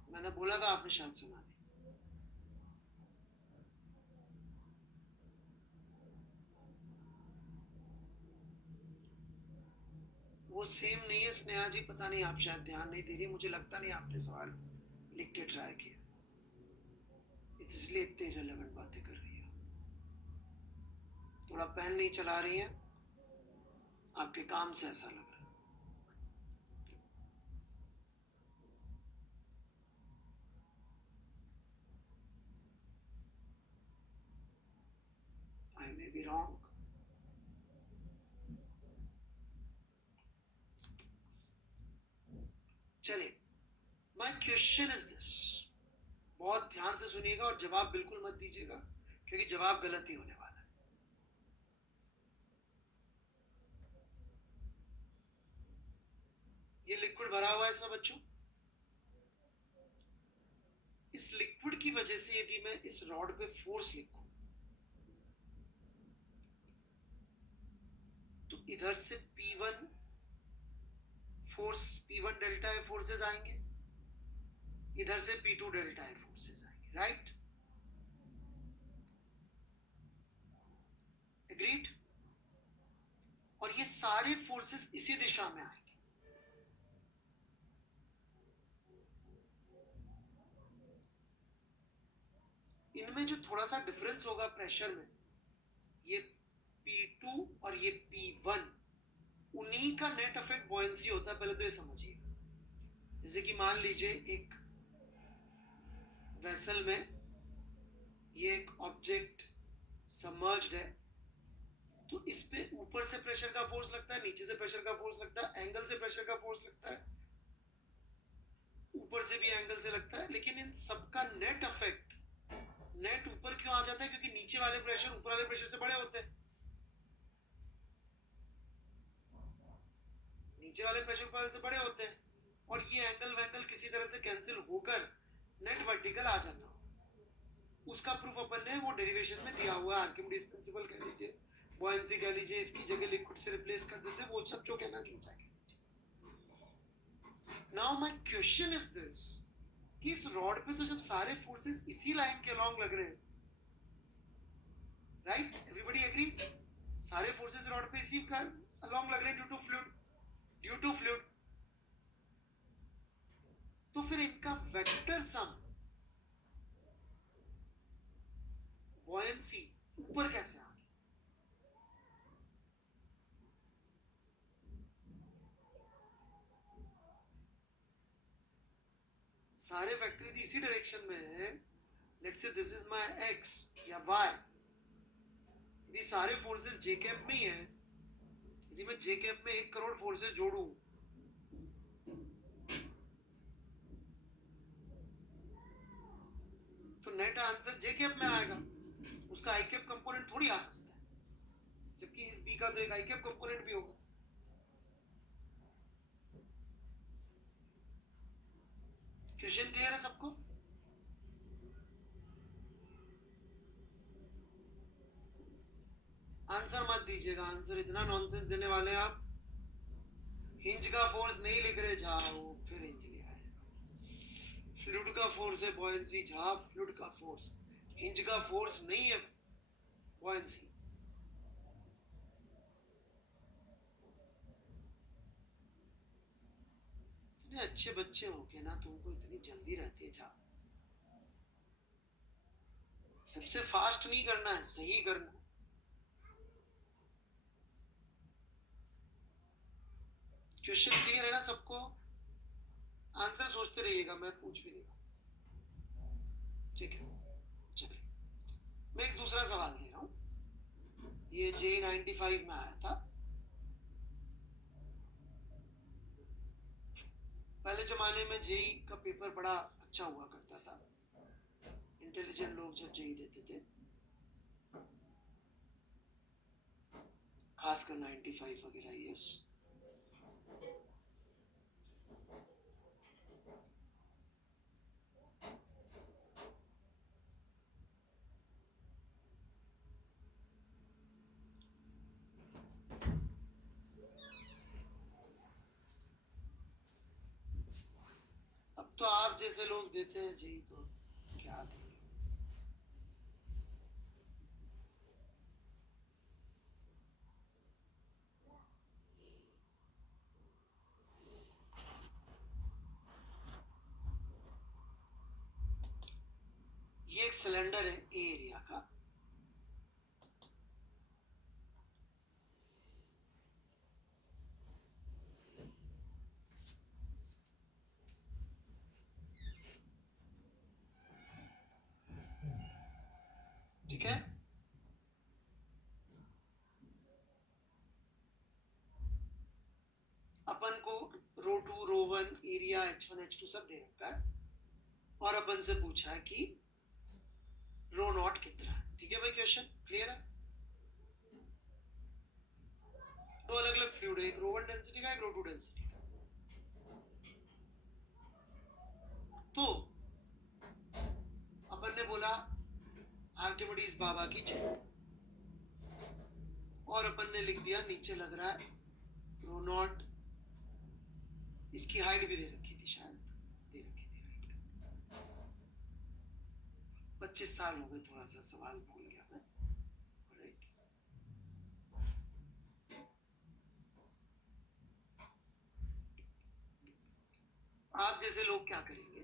मैंने बोला था, आपने शायद सुना नहीं। वो सेम नहीं है स्नेहा जी, पता नहीं, आप शायद ध्यान नहीं दे रही, मुझे लगता नहीं आपने सवाल लिख के ट्राई किया, इसलिए इतनी रिलेवेंट बातें कर रही है। थोड़ा पेन नहीं चला रही है, आपके काम से ऐसा लग रहा है। आई मे बी रॉन्ग। चलिए, माय क्वेश्चन इज दिस, बहुत ध्यान से सुनिएगा और जवाब बिल्कुल मत दीजिएगा, क्योंकि जवाब गलत ही होने वाला है। ये लिक्विड भरा हुआ है इसमें बच्चों। इस लिक्विड की वजह से यदि मैं इस रॉड पे फोर्स लिखूं तो इधर से P1 force, P1 delta A forces आएंगे, इधर से P2 डेल्टा ए फोर्सेस आएंगे, राइट? एग्रीड? और ये सारे फोर्सेस इसी दिशा में आएंगे। इनमें जो थोड़ा सा डिफरेंस होगा प्रेशर में, ये P2 और ये P1, उन्हीं का नेट इफेक्ट बॉयंसी होता है। पहले तो ये समझिएगा। जैसे कि मान लीजिए एक वेसल में ये एक ऑब्जेक्ट सबमर्ज्ड है, तो इस पे ऊपर से प्रेशर का फोर्स लगता है, नीचे से प्रेशर का फोर्स लगता है, एंगल से प्रेशर का फोर्स लगता है, ऊपर से भी एंगल से लगता है, लेकिन इन सबका नेट इफेक्ट, नेट ऊपर क्यों आ जाता है? क्योंकि नीचे वाले प्रेशर ऊपर वाले प्रेशर से बड़े होते हैं। नीचे वाले प्रेशर ऊपर वाले से बड़े होते हैं, और ये एंगल वैंगल किसी तरह से कैंसिल होकर नेट वर्टिकल आ जाता हो। उसका प्रूफ अपन ने वो डेरिवेशन में दिया हुआ, आर्किमिडीज प्रिंसिपल कह लीजिए, बॉयंसी कह लीजिए, इसकी जगह लिक्विड से रिप्लेस कर देते, वो सब जो कहना झूठा है। Now my question is this, कि इस रॉड पे तो जब सारे फोर्सेस इसी लाइन के अलोंग लग रहे हैं, राइट? Everybody agrees? सारे फोर्सेस रॉड पे इसी का अलोंग लग रहे हैं ड्यू टू फ्लूइड। तो फिर इनका वेक्टर सम बॉयंसी ऊपर कैसे आ गई? सारे वेक्टर यदि इसी डायरेक्शन में है, let's say this is my ex या वाई, यदि सारे फोर्सेस जे कैप में ही है, यदि मैं जे कैप में 1 करोड़ फोर्सेस जोड़ूं, तो नेट आंसर जे कैप में आएगा। उसका आई कैप कंपोनेंट थोड़ी आ सकता है, जबकि इस बी का तो एक आई कैप कंपोनेंट भी होगा। क्वेश्चन क्लियर है सबको? आंसर मत दीजिएगा, आंसर इतना नॉनसेंस देने वाले हैं आप। हिंज का फोर्स नहीं लिख रहे, जाओ फिर हिंज ले आए। फ्लूइड का फोर्स है बॉयंसी, जहां फ्लूइड का फोर्स, हिंज का फोर्स नहीं है बॉयंसी। इतने अच्छे बच्चे हो के ना, तुमको इतनी जल्दी रहती है। जा, सबसे फास्ट नहीं करना है, सही करना है। क्वेश्चन क्लियर है ना सबको? आंसर सोचते रहिएगा, मैं पूछ भी देगा, ठीक है? चलिए, मैं एक दूसरा सवाल दे रहा हूं। ये J95 में आया था। पहले जमाने में जेई का पेपर बड़ा अच्छा हुआ करता था, इंटेलिजेंट लोग जब जेई देते थे, खासकर 95 वगैरह ईयर्स। अब तो आप जैसे लोग देते हैं जेई, तो क्या देंगे? ये एक सिलेंडर है ए एरिया का, ठीक है? अपन को रो2 रो1 एरिया H1 H2 सब दे रखा है, और अपन से पूछा है कि रो नॉट कितना है। ठीक है भाई, क्वेश्चन क्लियर है? दो अलग अलग फ्लूइड है, एक रो वन डेंसिटी का, एक रो टू डेंसिटी का। तो अपन ने बोला आर्किमिडीज बाबा की जय, और अपन ने लिख दिया नीचे लग रहा है रो नॉट, इसकी हाइट भी दे रखी थी शायद, दे रखी थी। 25 साल हो गए, थोड़ा सा सवाल भूल गया मैं। आप जैसे लोग क्या करेंगे,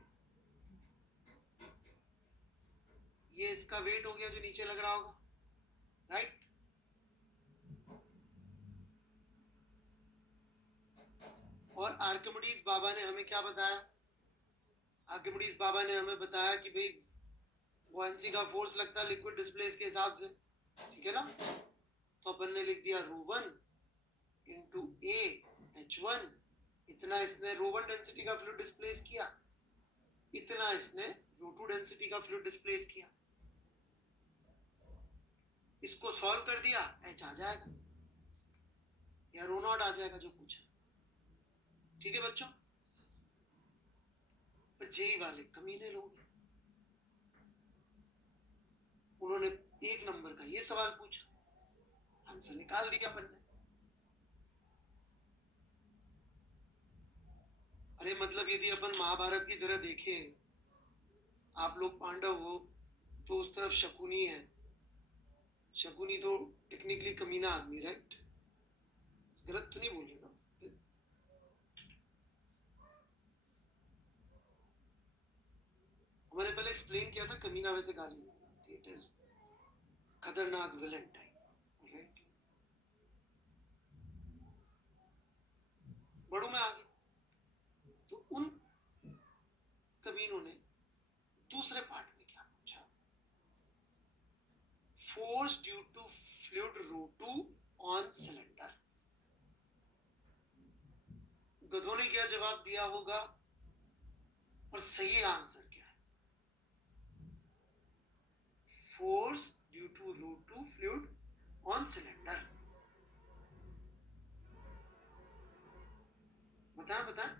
ये इसका वेट हो गया जो नीचे लग रहा होगा, राइट? और आर्किमिडीज बाबा ने हमें क्या बताया? आर्किमिडीज बाबा ने हमें बताया कि भाई बुयांसी का फोर्स लगता है लिक्विड डिस्प्लेस के हिसाब से, ठीक है ना? तो अपन ने लिख दिया rho one into A H one, इतना इसने रो वन डेंसिटी का फ्लूइड डिस्प्लेस किया, इतना इसने रो टू डेंसिटी का फ्लूइड डिस्प्लेस किया। इसको सॉल्व कर दिया, एच आ जाएगा या रो नॉट आ जाएगा जो पूछा। ठीक है बच्चों? पर जेई वाले कमीने लोग, उन्होंने एक नंबर का ये सवाल पूछा, आंसर निकाल दिया अपन ने। अरे मतलब यदि अपन महाभारत की तरह देखें, आप लोग पांडव हो तो उस तरफ शकुनी है, शकुनी तो टेक्निकली कमीना आदमी, राइट? गलत तो नहीं बोलेगा? मैंने पहले एक्सप्लेन किया था, कमीना वैसे गाली नहीं होती, इट इज खतरनाक विलन टाइप, राइट? बढ़ू मैं आगे। तो उन कमीनों ने दूसरे पार्ट में क्या पूछा? Force due to fluid rho to on cylinder. गधों ने क्या जवाब दिया होगा, और सही आंसर क्या है? Force due to rho to fluid on cylinder. बताएं बताएं।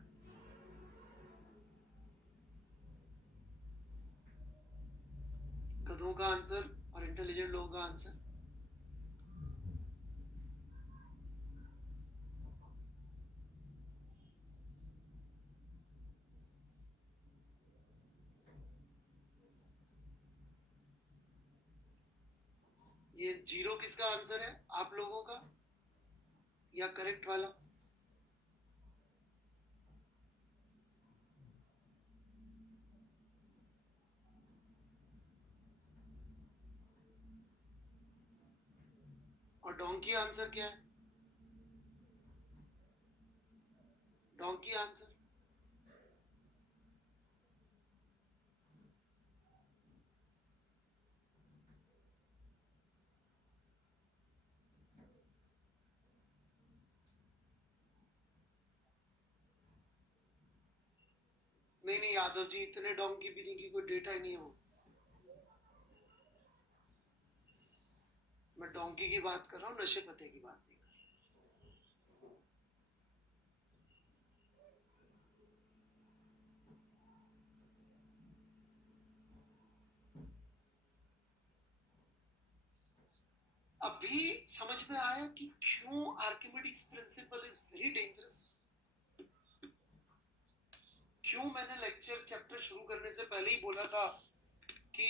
गधों का आंसर और इंटेलिजेंट लोगों का आंसर। ये जीरो किसका आंसर है, आप लोगों का या करेक्ट वाला? और डोंकी आंसर क्या है? डोंकी आंसर नहीं नहीं यादव जी, इतने डोंकी पीने की कोई डेटा ही नहीं हो। मैं डोंकी की बात कर रहा हूँ, नशे पते की बात नहीं कर रहा। अभी समझ में आया कि क्यों Archimedes principal is very dangerous. क्यों मैंने लेक्चर चैप्टर शुरू करने से पहले ही बोला था कि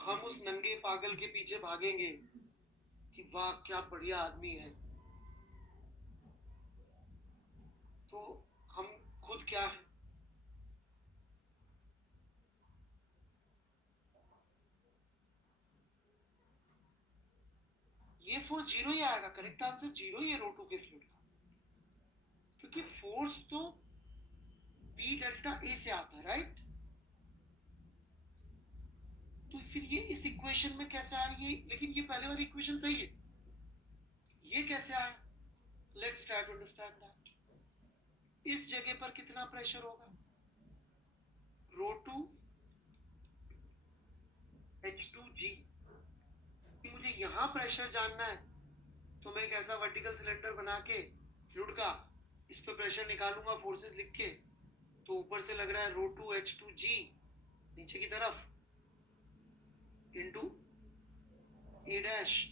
हम उस नंगे पागल के पीछे भागेंगे कि वाह क्या बढ़िया आदमी है, तो हम खुद क्या है? ये फोर्स जीरो ही आएगा, करेक्ट आंसर जीरो ही है रो टू के फ्लूइड का, क्योंकि फोर्स तो पी डेल्टा ए से आता है, राइट? तो फिर ये इस इक्वेशन में कैसे आया ये? लेकिन ये पहले वाली इक्वेशन सही है, ये कैसे आया? Let's try to understand that. इस जगह पर कितना प्रेशर होगा? Rho to H2 G. मुझे यहाँ प्रेशर जानना है तो मैं एक ऐसा वर्टिकल सिलेंडर बना के फ्लूइड का इस पे प्रेशर निकालूंगा फोर्सेस लिख के, तो ऊपर से लग रहा है रो टू एच टू जी नीचे की तरफ इंटू ए डैश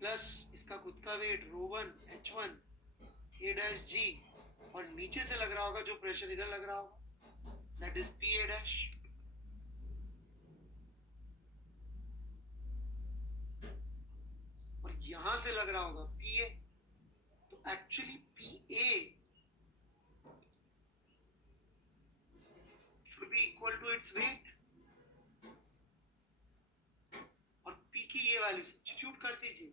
प्लस इसका खुद का वेट रो वन एच वन ए डैश जी, और नीचे से लग रहा होगा जो प्रेशर इधर लग रहा होगा that is P A dash. और यहां से लग रहा होगा पी ए, तो actually P A should be equal to its weight, और पी की ये वैल्यू सब्स्टिट्यूट कर दीजिए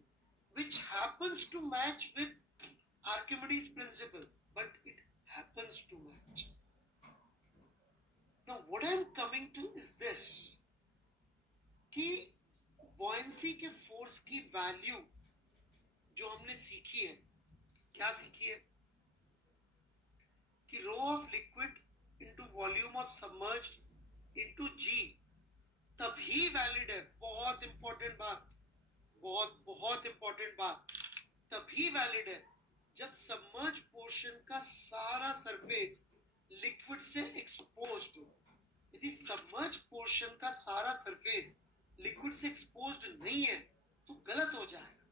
which happens to match with Archimedes principle, but it happens to match. Now what I am coming to is this कि buoyancy के force की value जो हमने सीखी है, क्या सीखी है कि rho of liquid into volume of submerged into g तभी वैलिड है, बहुत इंपॉर्टेंट बात, बहुत बहुत इंपॉर्टेंट बात, तभी वैलिड है जब सबमर्ज पोर्शन का सारा सरफेस लिक्विड से एक्सपोज्ड हो। यदि सबमर्ज पोर्शन का सारा सरफेस लिक्विड से एक्सपोज्ड नहीं है तो गलत हो जाएगा।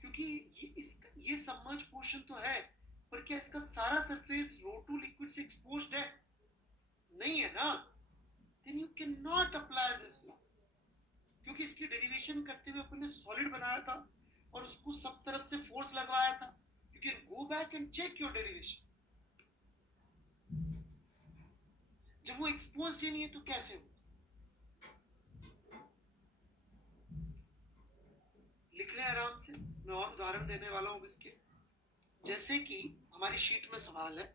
क्योंकि ये सबमर्ज पोर्शन तो है, पर क्या इसका सारा सरफेस रो टू लिक्विड से एक्सपोज्ड है? नहीं है ना, then you cannot apply this law, क्योंकि इसकी डेरिवेशन करते हुए अपन ने सॉलिड बनाया था और उसको सब तरफ से फोर्स लगवाया था। You can go back and check your derivation। जब वो एक्सपोज ही नहीं है तो कैसे हो? लिख लें आराम से, मैं और उदाहरण देने वाला हूं इसके। जैसे कि हमारी शीट में सवाल है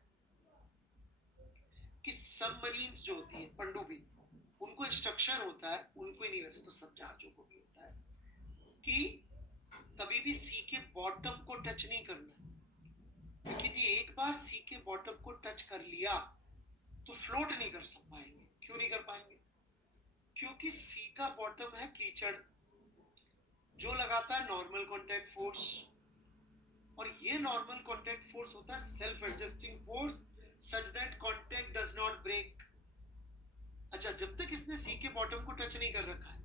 कि सबमरीन्स जो होती है पनडुब्बी, उनको इंस्ट्रक्शन होता है, उनको ही नहीं वैसे तो सब जहाजों को भी होता है, कि कभी भी सी के बॉटम को टच नहीं करना, क्योंकि यदि एक बार सी के बॉटम को टच कर लिया तो फ्लोट नहीं कर पाएंगे। क्यों नहीं कर पाएंगे? क्योंकि सी का बॉटम है कीचड़, जो लगाता है नॉर्मल कॉन्टैक्ट फोर्स, और ये नॉर्मल कॉन्टैक्ट फोर्स होता है self adjusting force such that contact does not break. अच्छा, जब तक इसने सी के बॉटम को टच नहीं कर रखा है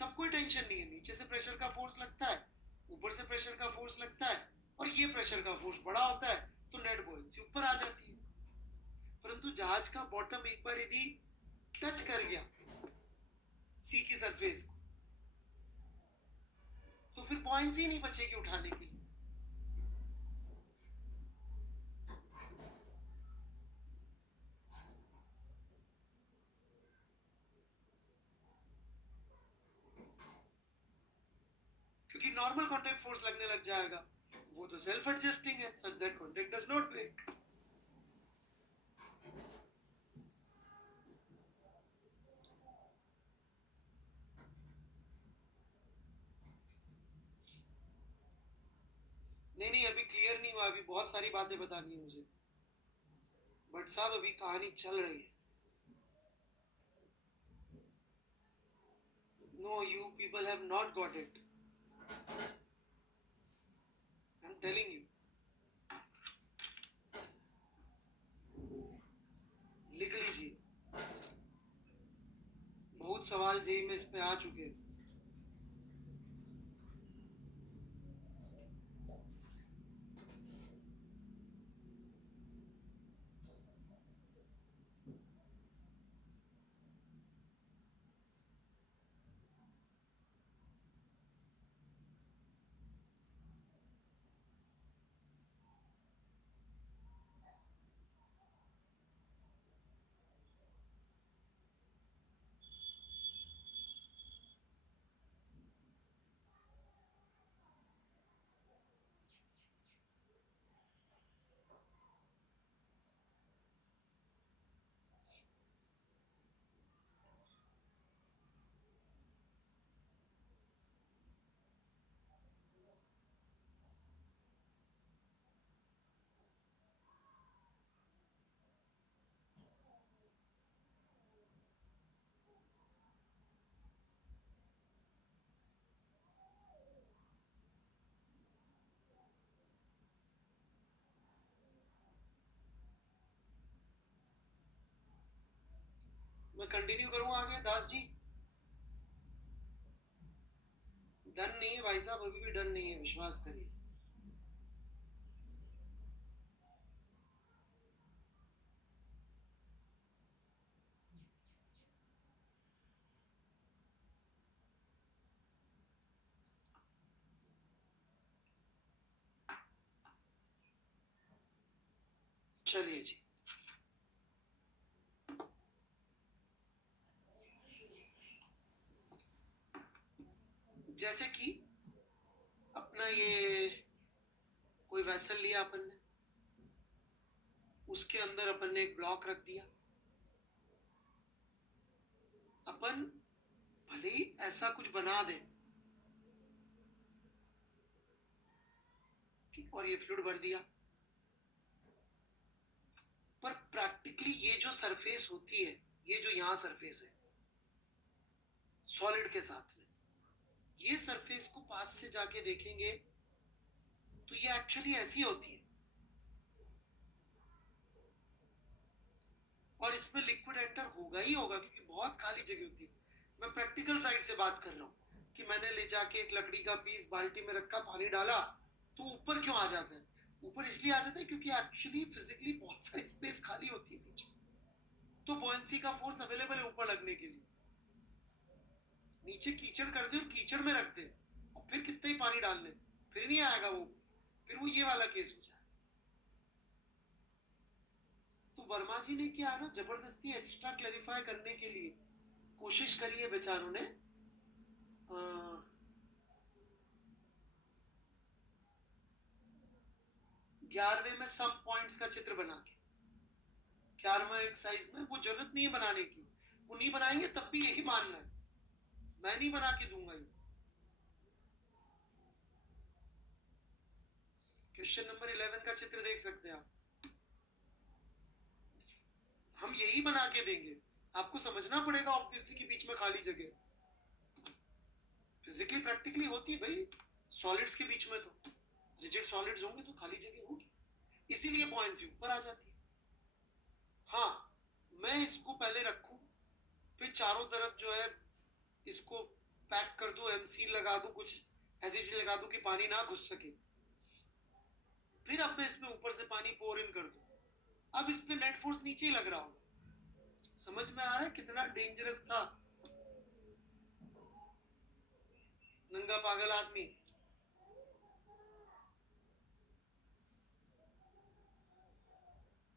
तब कोई टेंशन नहीं है। नीचे से प्रेशर का फोर्स लगता है, ऊपर से प्रेशर का फोर्स लगता है, और ये प्रेशर का फोर्स बड़ा होता है तो नेट बुओयंसी ऊपर आ जाती है। परंतु जहाज का बॉटम एक बार यदि टच कर गया सी की सरफेस को तो फिर बुओयंसी नहीं बचेगी उठाने के लिए। क्योंकि नॉर्मल कॉन्टैक्ट फोर्स लगने लग जाएगा, वो तो सेल्फ एडजस्टिंग है such that contact does not break. नहीं, अभी क्लियर नहीं हुआ, अभी बहुत सारी बातें बतानी है मुझे, बट साहब अभी कहानी चल रही है। No, you people have not got it. I'm telling you. लिख लीजिए, बहुत सवाल जेई में इस पे आ चुके हैं। मैं कंटिन्यू करूँ आगे दास जी? डन नहीं है भाई साहब, अभी भी डन नहीं है, विश्वास करिए। चलिए जी, जैसे कि अपना ये कोई वेसल लिया अपन ने, उसके अंदर अपन ने एक ब्लॉक रख दिया। अपन भले ही ऐसा कुछ बना दे कि और ये फ्लूइड भर दिया, पर प्रैक्टिकली ये जो सरफेस होती है, ये जो यहाँ सरफेस है सॉलिड के साथ में, ये सरफेस को पास से जाके देखेंगे तो ये एक्चुअली ऐसी होती है, और इसमें लिक्विड एंटर होगा ही होगा क्योंकि बहुत खाली जगह होती है। मैं प्रैक्टिकल साइड से बात कर रहा हूँ कि मैंने ले जाके एक लकड़ी का पीस बाल्टी में रखा, पानी डाला, तो ऊपर क्यों आ जाता है? ऊपर इसलिए आ जाता है क्योंकि एक्चुअली फिजिकली बहुत सारी स्पेस खाली होती है नीचे, तो बॉयंसी का फोर्स अवेलेबल है ऊपर लगने के लिए। नीचे कीचड़ कर दे और कीचड़ में रख दे और फिर कितना ही पानी डाल ले, फिर नहीं आएगा वो, फिर वो ये वाला केस हो जाए। तो वर्मा जी ने क्या है ना, जबरदस्ती एक्स्ट्रा क्लैरिफाई करने के लिए कोशिश करी है बेचारों ने। 11वें में सम पॉइंट्स का चित्र बना के, 11वां एक्सरसाइज में वो जरूरत नहीं है बनाने की, वो नहीं बनाएंगे तब भी यही मानना है, मैं नहीं बना के दूंगा ये। क्वेश्चन नंबर 11 का चित्र देख सकते हैं आप, हम यही बना के देंगे, आपको समझना पड़ेगा ऑब्वियसली कि बीच में खाली जगह फिजिकली प्रैक्टिकली होती है भाई, सॉलिड्स के बीच में तो रिजिड सॉलिड्स होंगे तो खाली जगह होगी, इसीलिए पॉइंट्स ऊपर आ जाती है। हाँ, मैं इसको पहले रखूं, फिर चारों तरफ जो है इसको पैक कर दूं, एमसील लगा दूं, कुछ ऐसी चीज लगा दूं कि पानी ना घुस सके, फिर अब मैं इसमें ऊपर से पानी पोर इन कर दूं। अब इसमें नेट फोर्स नीचे ही लग रहा होगा। समझ में आ रहा है कितना डेंजरस था नंगा पागल आदमी?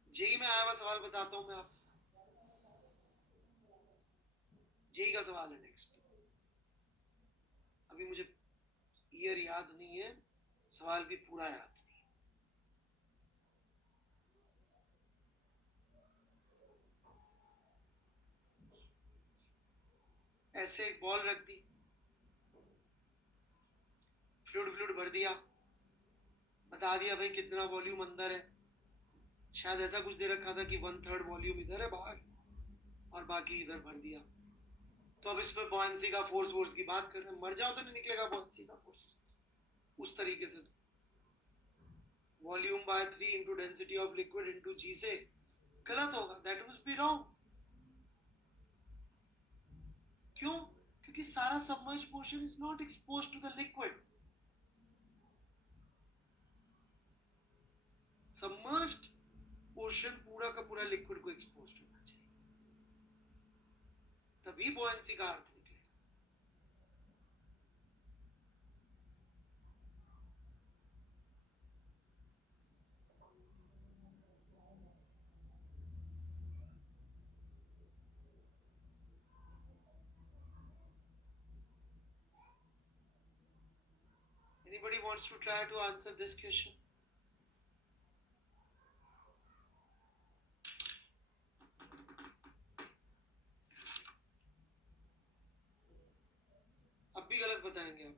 जेई में आया हुआ सवाल बताता हूं मैं आपको, जेई का सवाल है नेक्स्ट। अभी मुझे ईयर याद नहीं है, सवाल भी पूरा याद नहीं। ऐसे एक बॉल रख दी, फ्लूइड भर दिया, बता दिया भाई कितना वॉल्यूम अंदर है, शायद ऐसा कुछ दे रखा था कि 1/3 वॉल्यूम इधर है बाहर और बाकी इधर भर दिया। तो अब इसमें बॉयंसी का फोर्स की बात कर रहे हैं, मर जाओ तो नहीं निकलेगा बॉयंसी का फोर्स उस तरीके से। Volume by 3 into density of liquid into g से गलत होगा, दैट वुड बी रॉन्ग। क्यों? क्योंकि सारा submerge portion is not exposed to the liquid. Submerged portion पूरा का पूरा लिक्विड को एक्सपोज होना चाहिए, तभी बॉयंसी का अर्थ निकलेगा। Anybody wants to try to answer this question? अब भी गलत बताएंगे आप?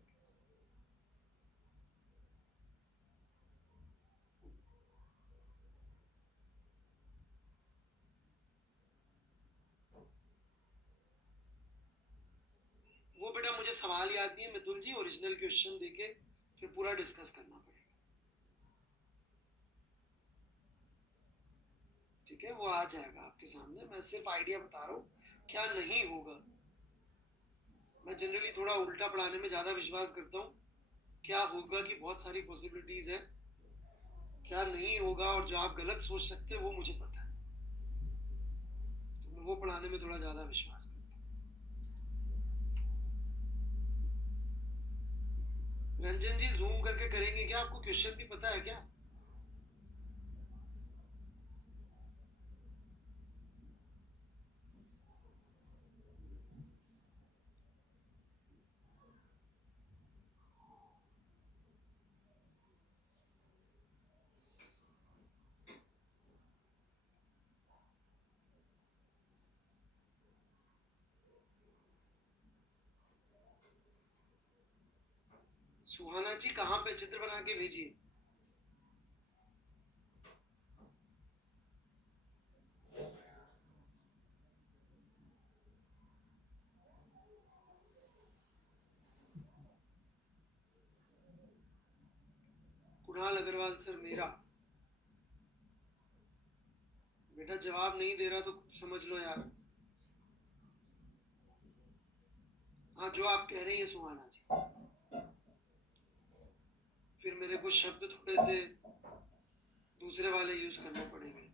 वो बेटा मुझे सवाल याद नहीं है मितुल जी, ओरिजिनल क्वेश्चन देके फिर पूरा डिस्कस करना पड़ेगा, ठीक है? वो आ जाएगा आपके सामने, मैं सिर्फ आइडिया बता रहा हूँ क्या नहीं होगा। मैं जनरली थोड़ा उल्टा पढ़ाने में ज़्यादा विश्वास करता हूँ। क्या होगा कि बहुत सारी पॉसिबिलिटीज़ है, क्या नहीं होगा और जो आप गलत सोच सकते हैं वो मुझे पता है, तो मैं वो पढ़ाने में थोड़ा ज़्यादा विश्वास करता हूँ। रंजन जी जूम करके करेंगे क्या? आपको क्वेश्चन भी पता है क्या? सुहाना जी कहाँ पे चित्र बना के भेजिए। कुणाल अग्रवाल सर मेरा बेटा जवाब नहीं दे रहा तो कुछ समझ लो यार। हाँ जो आप कह रही हैं सुहाना जी, फिर मेरे को शब्द थोड़े से दूसरे वाले यूज करने पड़ेंगे।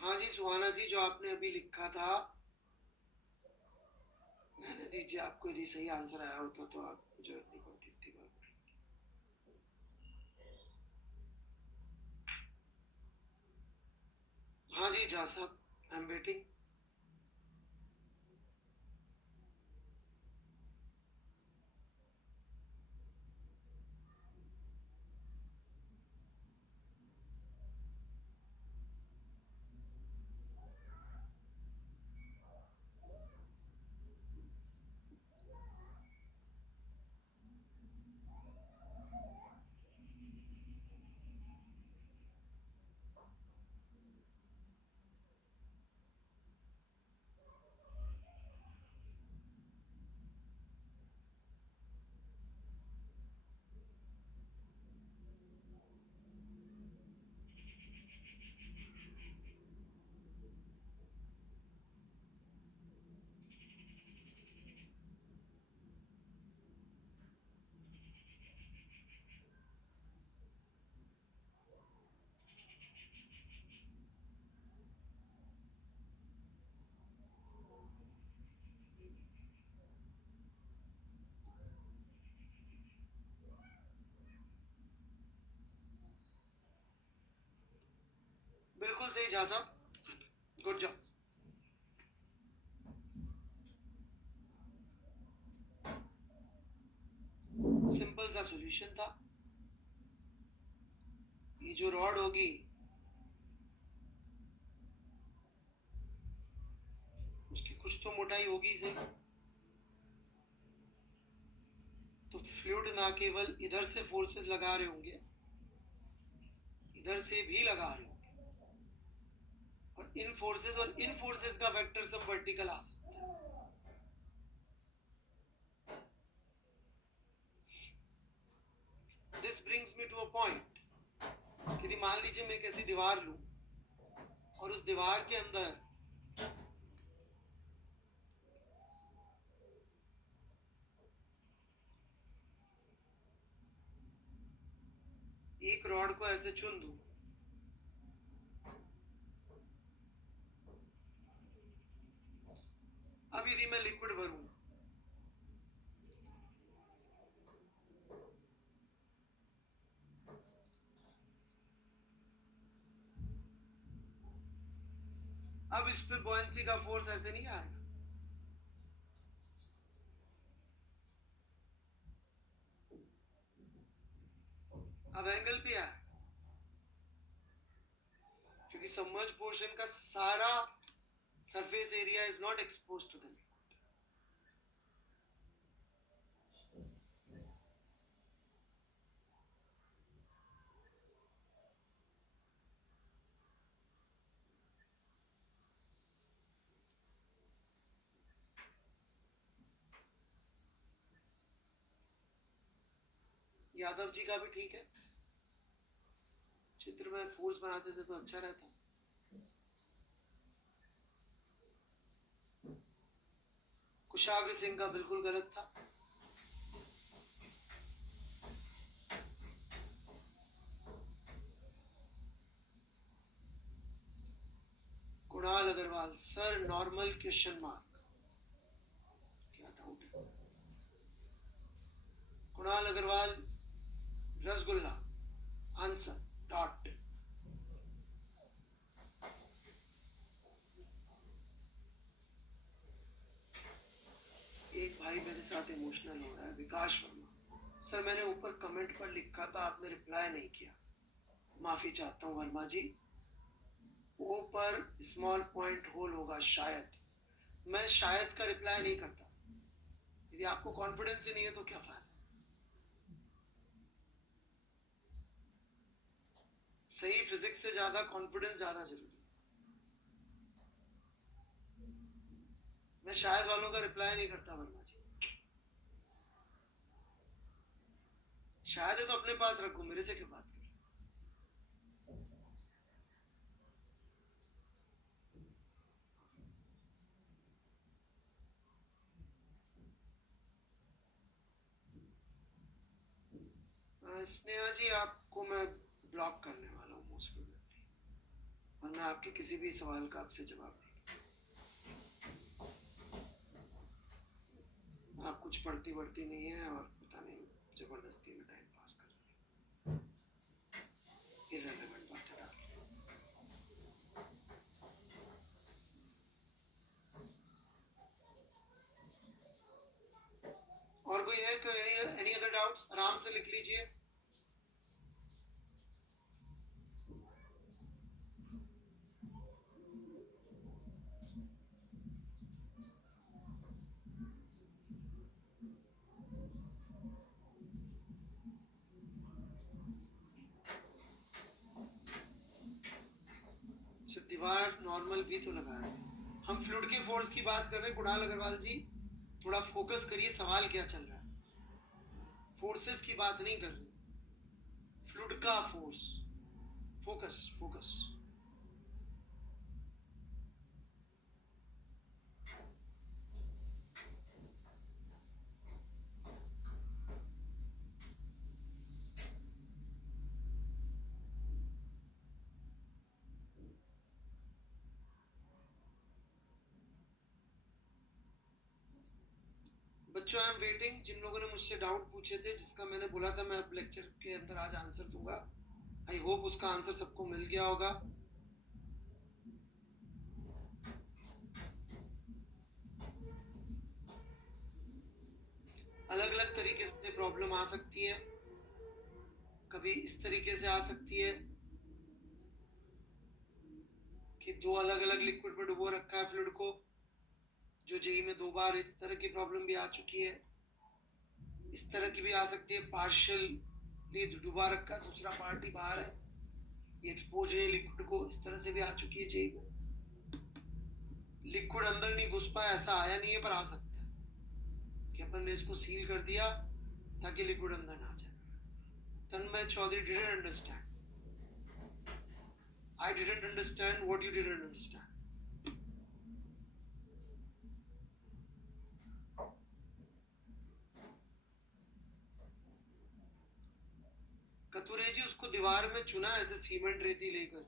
हाँ जी सुहाना जी, जो आपने अभी लिखा था रहने दीजिए, आपको यदि सही आंसर आया होता तो आप जरूरत नहीं पड़ती इतनी बार। हाँ जी झा साहब, आई एम वेटिंग। बिल्कुल सही झा साहब, गुड जॉब। सिंपल सा सॉल्यूशन था। ये जो रॉड होगी उसकी कुछ तो मोटाई होगी ही सही। तो फ्लूइड ना केवल इधर से फोर्सेस लगा रहे होंगे, इधर से भी लगा रहे होंगे, और इन फोर्सेस का वेक्टर सब वर्टिकल आ सकता है। This brings me to a point. यदि मान लीजिए मैं एक ऐसी दीवार लूं और उस दीवार के अंदर एक रॉड को ऐसे चुन दूं, अब यदि मैं लिक्विड भरूं, अब इस पे बॉयंसी का फोर्स ऐसे नहीं आएगा। अब एंगल भी आया क्योंकि सबमर्ज पोर्शन का सारा surface area is not expose to the light. Yadav ji का भी ठीक है, चित्र में फोर्स बनाते थे तो अच्छा रहता। कुशाग्र सिंह का बिल्कुल गलत था। Kunal Agarwal sir normal question mark, क्या डाउट है? Kunal Agarwal rasgulla answer dot. एक भाई मेरे साथ इमोशनल हो रहा है, विकास वर्मा। सर मैंने ऊपर कमेंट पर लिखा था, आपने रिप्लाई नहीं किया, माफी चाहता हूँ वर्मा जी। ओ पर स्मॉल पॉइंट होल होगा शायद। मैं शायद का रिप्लाई नहीं करता, यदि आपको कॉन्फिडेंस ही नहीं है तो क्या फायदा। सही फिजिक्स से ज्यादा कॉन्फिडेंस ज्यादा जरूरी है। मैं शायद वालों का रिप्लाई नहीं करता वर्मा जी। शायद है तो अपने पास रखो, मेरे से क्यों बात कर। स्नेहा जी आपको मैं ब्लॉक करने वाला हूँ मोस्ट प्रोबेबली, और मैं आपके किसी भी सवाल का आपसे जवाब नहीं। आप कुछ पढ़ती बढ़ती नहीं है और पता नहीं जबरदस्ती में टाइम पास कर दिया, इररिलेवेंट बातें डाल। और कोई है? Any other doubts? आराम से लिख लीजिए। दीवार नॉर्मल भी तो लगा है। हम फ्लूइड के फोर्स की बात कर रहे हैं कुणाल अग्रवाल जी, थोड़ा फोकस करिए, सवाल क्या चल रहा है। फोर्सेस की बात नहीं कर रहे, फ्लूइड का फोर्स। Focus focus. बच्चों आई एम वेटिंग, जिन लोगों ने मुझसे डाउट पूछे थे, जिसका मैंने बोला था मैं अब लेक्चर के अंदर आज आंसर दूंगा, आई होप उसका आंसर सबको मिल गया होगा। अलग अलग तरीके से प्रॉब्लम आ सकती है, कभी इस तरीके से आ सकती है कि दो अलग अलग लिक्विड में डुबो रखा है फ्लूइड को, जो जेई में 2 बार इस तरह की प्रॉब्लम भी आ चुकी है। इस तरह की भी आ सकती है, पार्शियली डुबा रखा है, दूसरा पार्ट ही बाहर है, ये एक्सपोज है लिक्विड को, इस तरह से भी आ चुकी है जेई में। लिक्विड अंदर नहीं घुस पाया ऐसा आया नहीं है, पर आ सकता है कि अपन ने इसको सील कर दिया ताकि लिक्विड अंदर ना जाए। Tanmay Chaudhary didn't understand, I didn't understand what you didn't understand. Kature ji उसको दीवार में चुना ऐसे सीमेंट रेती लेकर,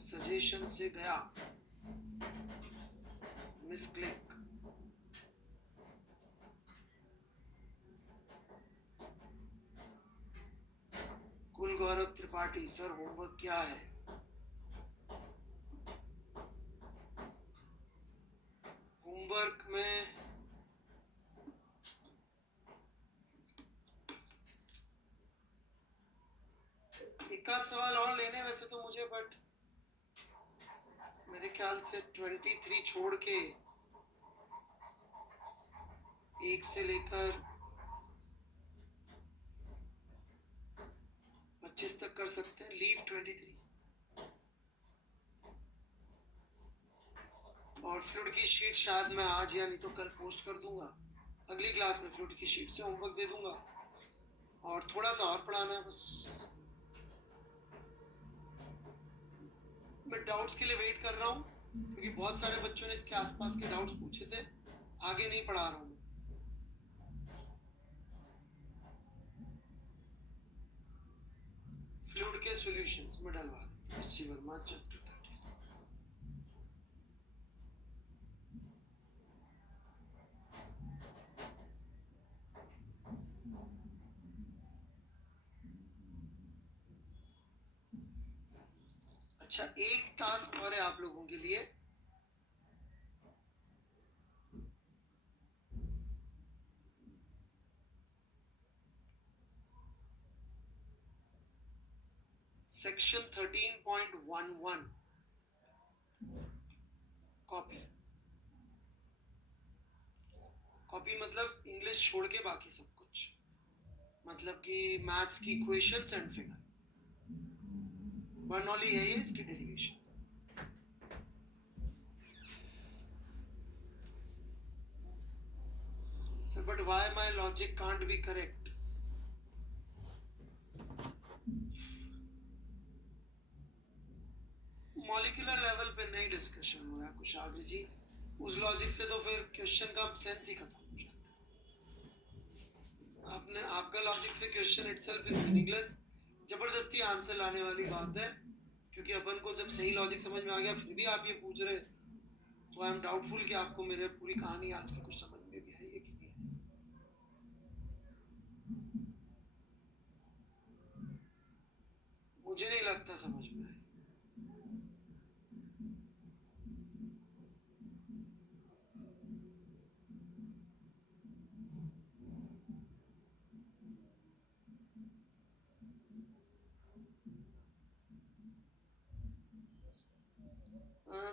सजेशन से गया मिस क्लिक। कुल गौरव त्रिपाठी सर होमवर्क क्या है? होमवर्क में एक आध सवाल और लेने वैसे तो मुझे, बट मेरे ख्याल से 23 छोड़ के 1 से लेकर 25 तक कर सकते हैं. लीव 23. और फ्लूइड की शीट शायद मैं आज या नहीं तो कल पोस्ट कर दूंगा. अगली क्लास में फ्लूइड की शीट से होमवर्क दे दूंगा और थोड़ा सा और पढ़ाना है बस. मैं डाउट्स के लिए वेट कर रहा हूँ क्योंकि बहुत सारे बच्चों ने इसके आसपास के डाउट्स पूछे थे. आगे नहीं पढ़ा रहा हूँ. फ्लूइड के सॉल्यूशंस में डलवा देते वर्मा चैप्टर 30. अच्छा, एक टास्क और है आप लोगों के लिए. Section 13.11 copy. कॉपी मतलब इंग्लिश छोड़ के बाकी सब कुछ. मतलब कि मैथ्स की इक्वेशंस एंड फिगर. बर्नौली है ये, इसकी derivation. Sir but why my logic can't be correct. Molecular level पे नहीं डिस्कशन हो रहा कुशाग्र जी. उस लॉजिक से तो फिर क्वेश्चन का सेंस ही खत्म हो जाता है. आपने आपका लॉजिक से क्वेश्चन इटसेल्फ इज मीनिंगलेस. जबरदस्ती आंसर लाने वाली बात है क्योंकि अपन को जब सही लॉजिक समझ में आ गया फिर भी आप ये पूछ रहे तो आई एम डाउटफुल कि आपको मेरे पूरी कहानी आज की कुछ समझ में भी आई है कि नहीं है. मुझे नहीं लगता समझ में आई.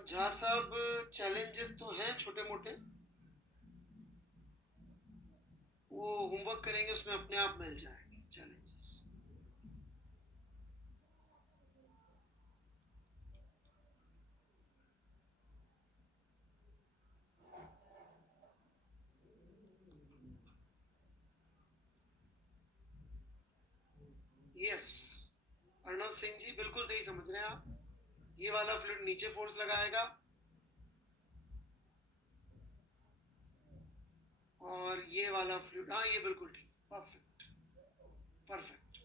झा साहब चैलेंजेस तो हैं छोटे मोटे. वो होमवर्क करेंगे उसमें अपने आप मिल जाएंगे चैलेंजेस. यस अर्णव सिंह जी बिल्कुल सही समझ रहे हैं आप. ये वाला फ्लूइड नीचे फोर्स लगाएगा और ये वाला फ्लूइड, हाँ ये बिल्कुल ठीक. Perfect perfect.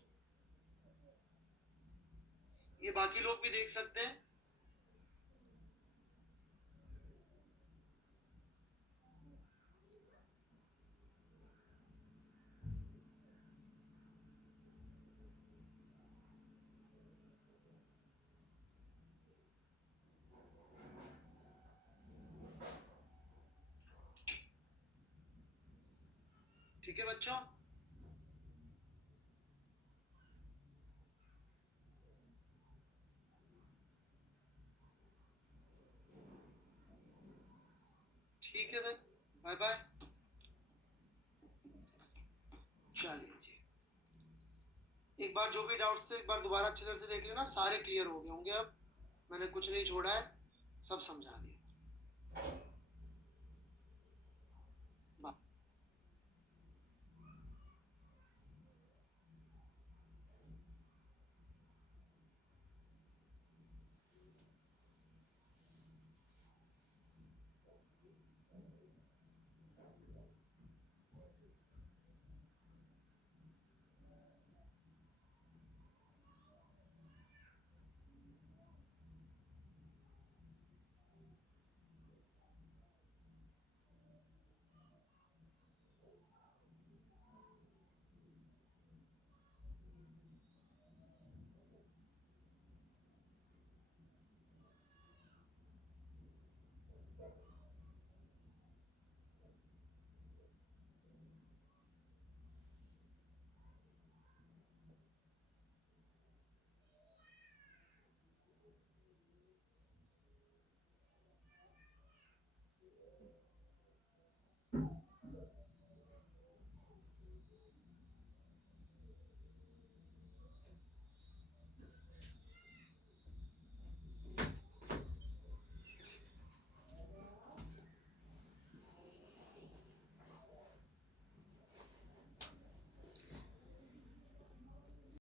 ये बाकी लोग भी देख सकते हैं. ठीक है बच्चों. ठीक है देन, बाय बाय. चलिए जी, एक बार जो भी डाउट्स थे एक बार दोबारा अच्छी तरह से देख लेना. सारे क्लियर हो गए होंगे अब. मैंने कुछ नहीं छोड़ा है, सब समझा दिया.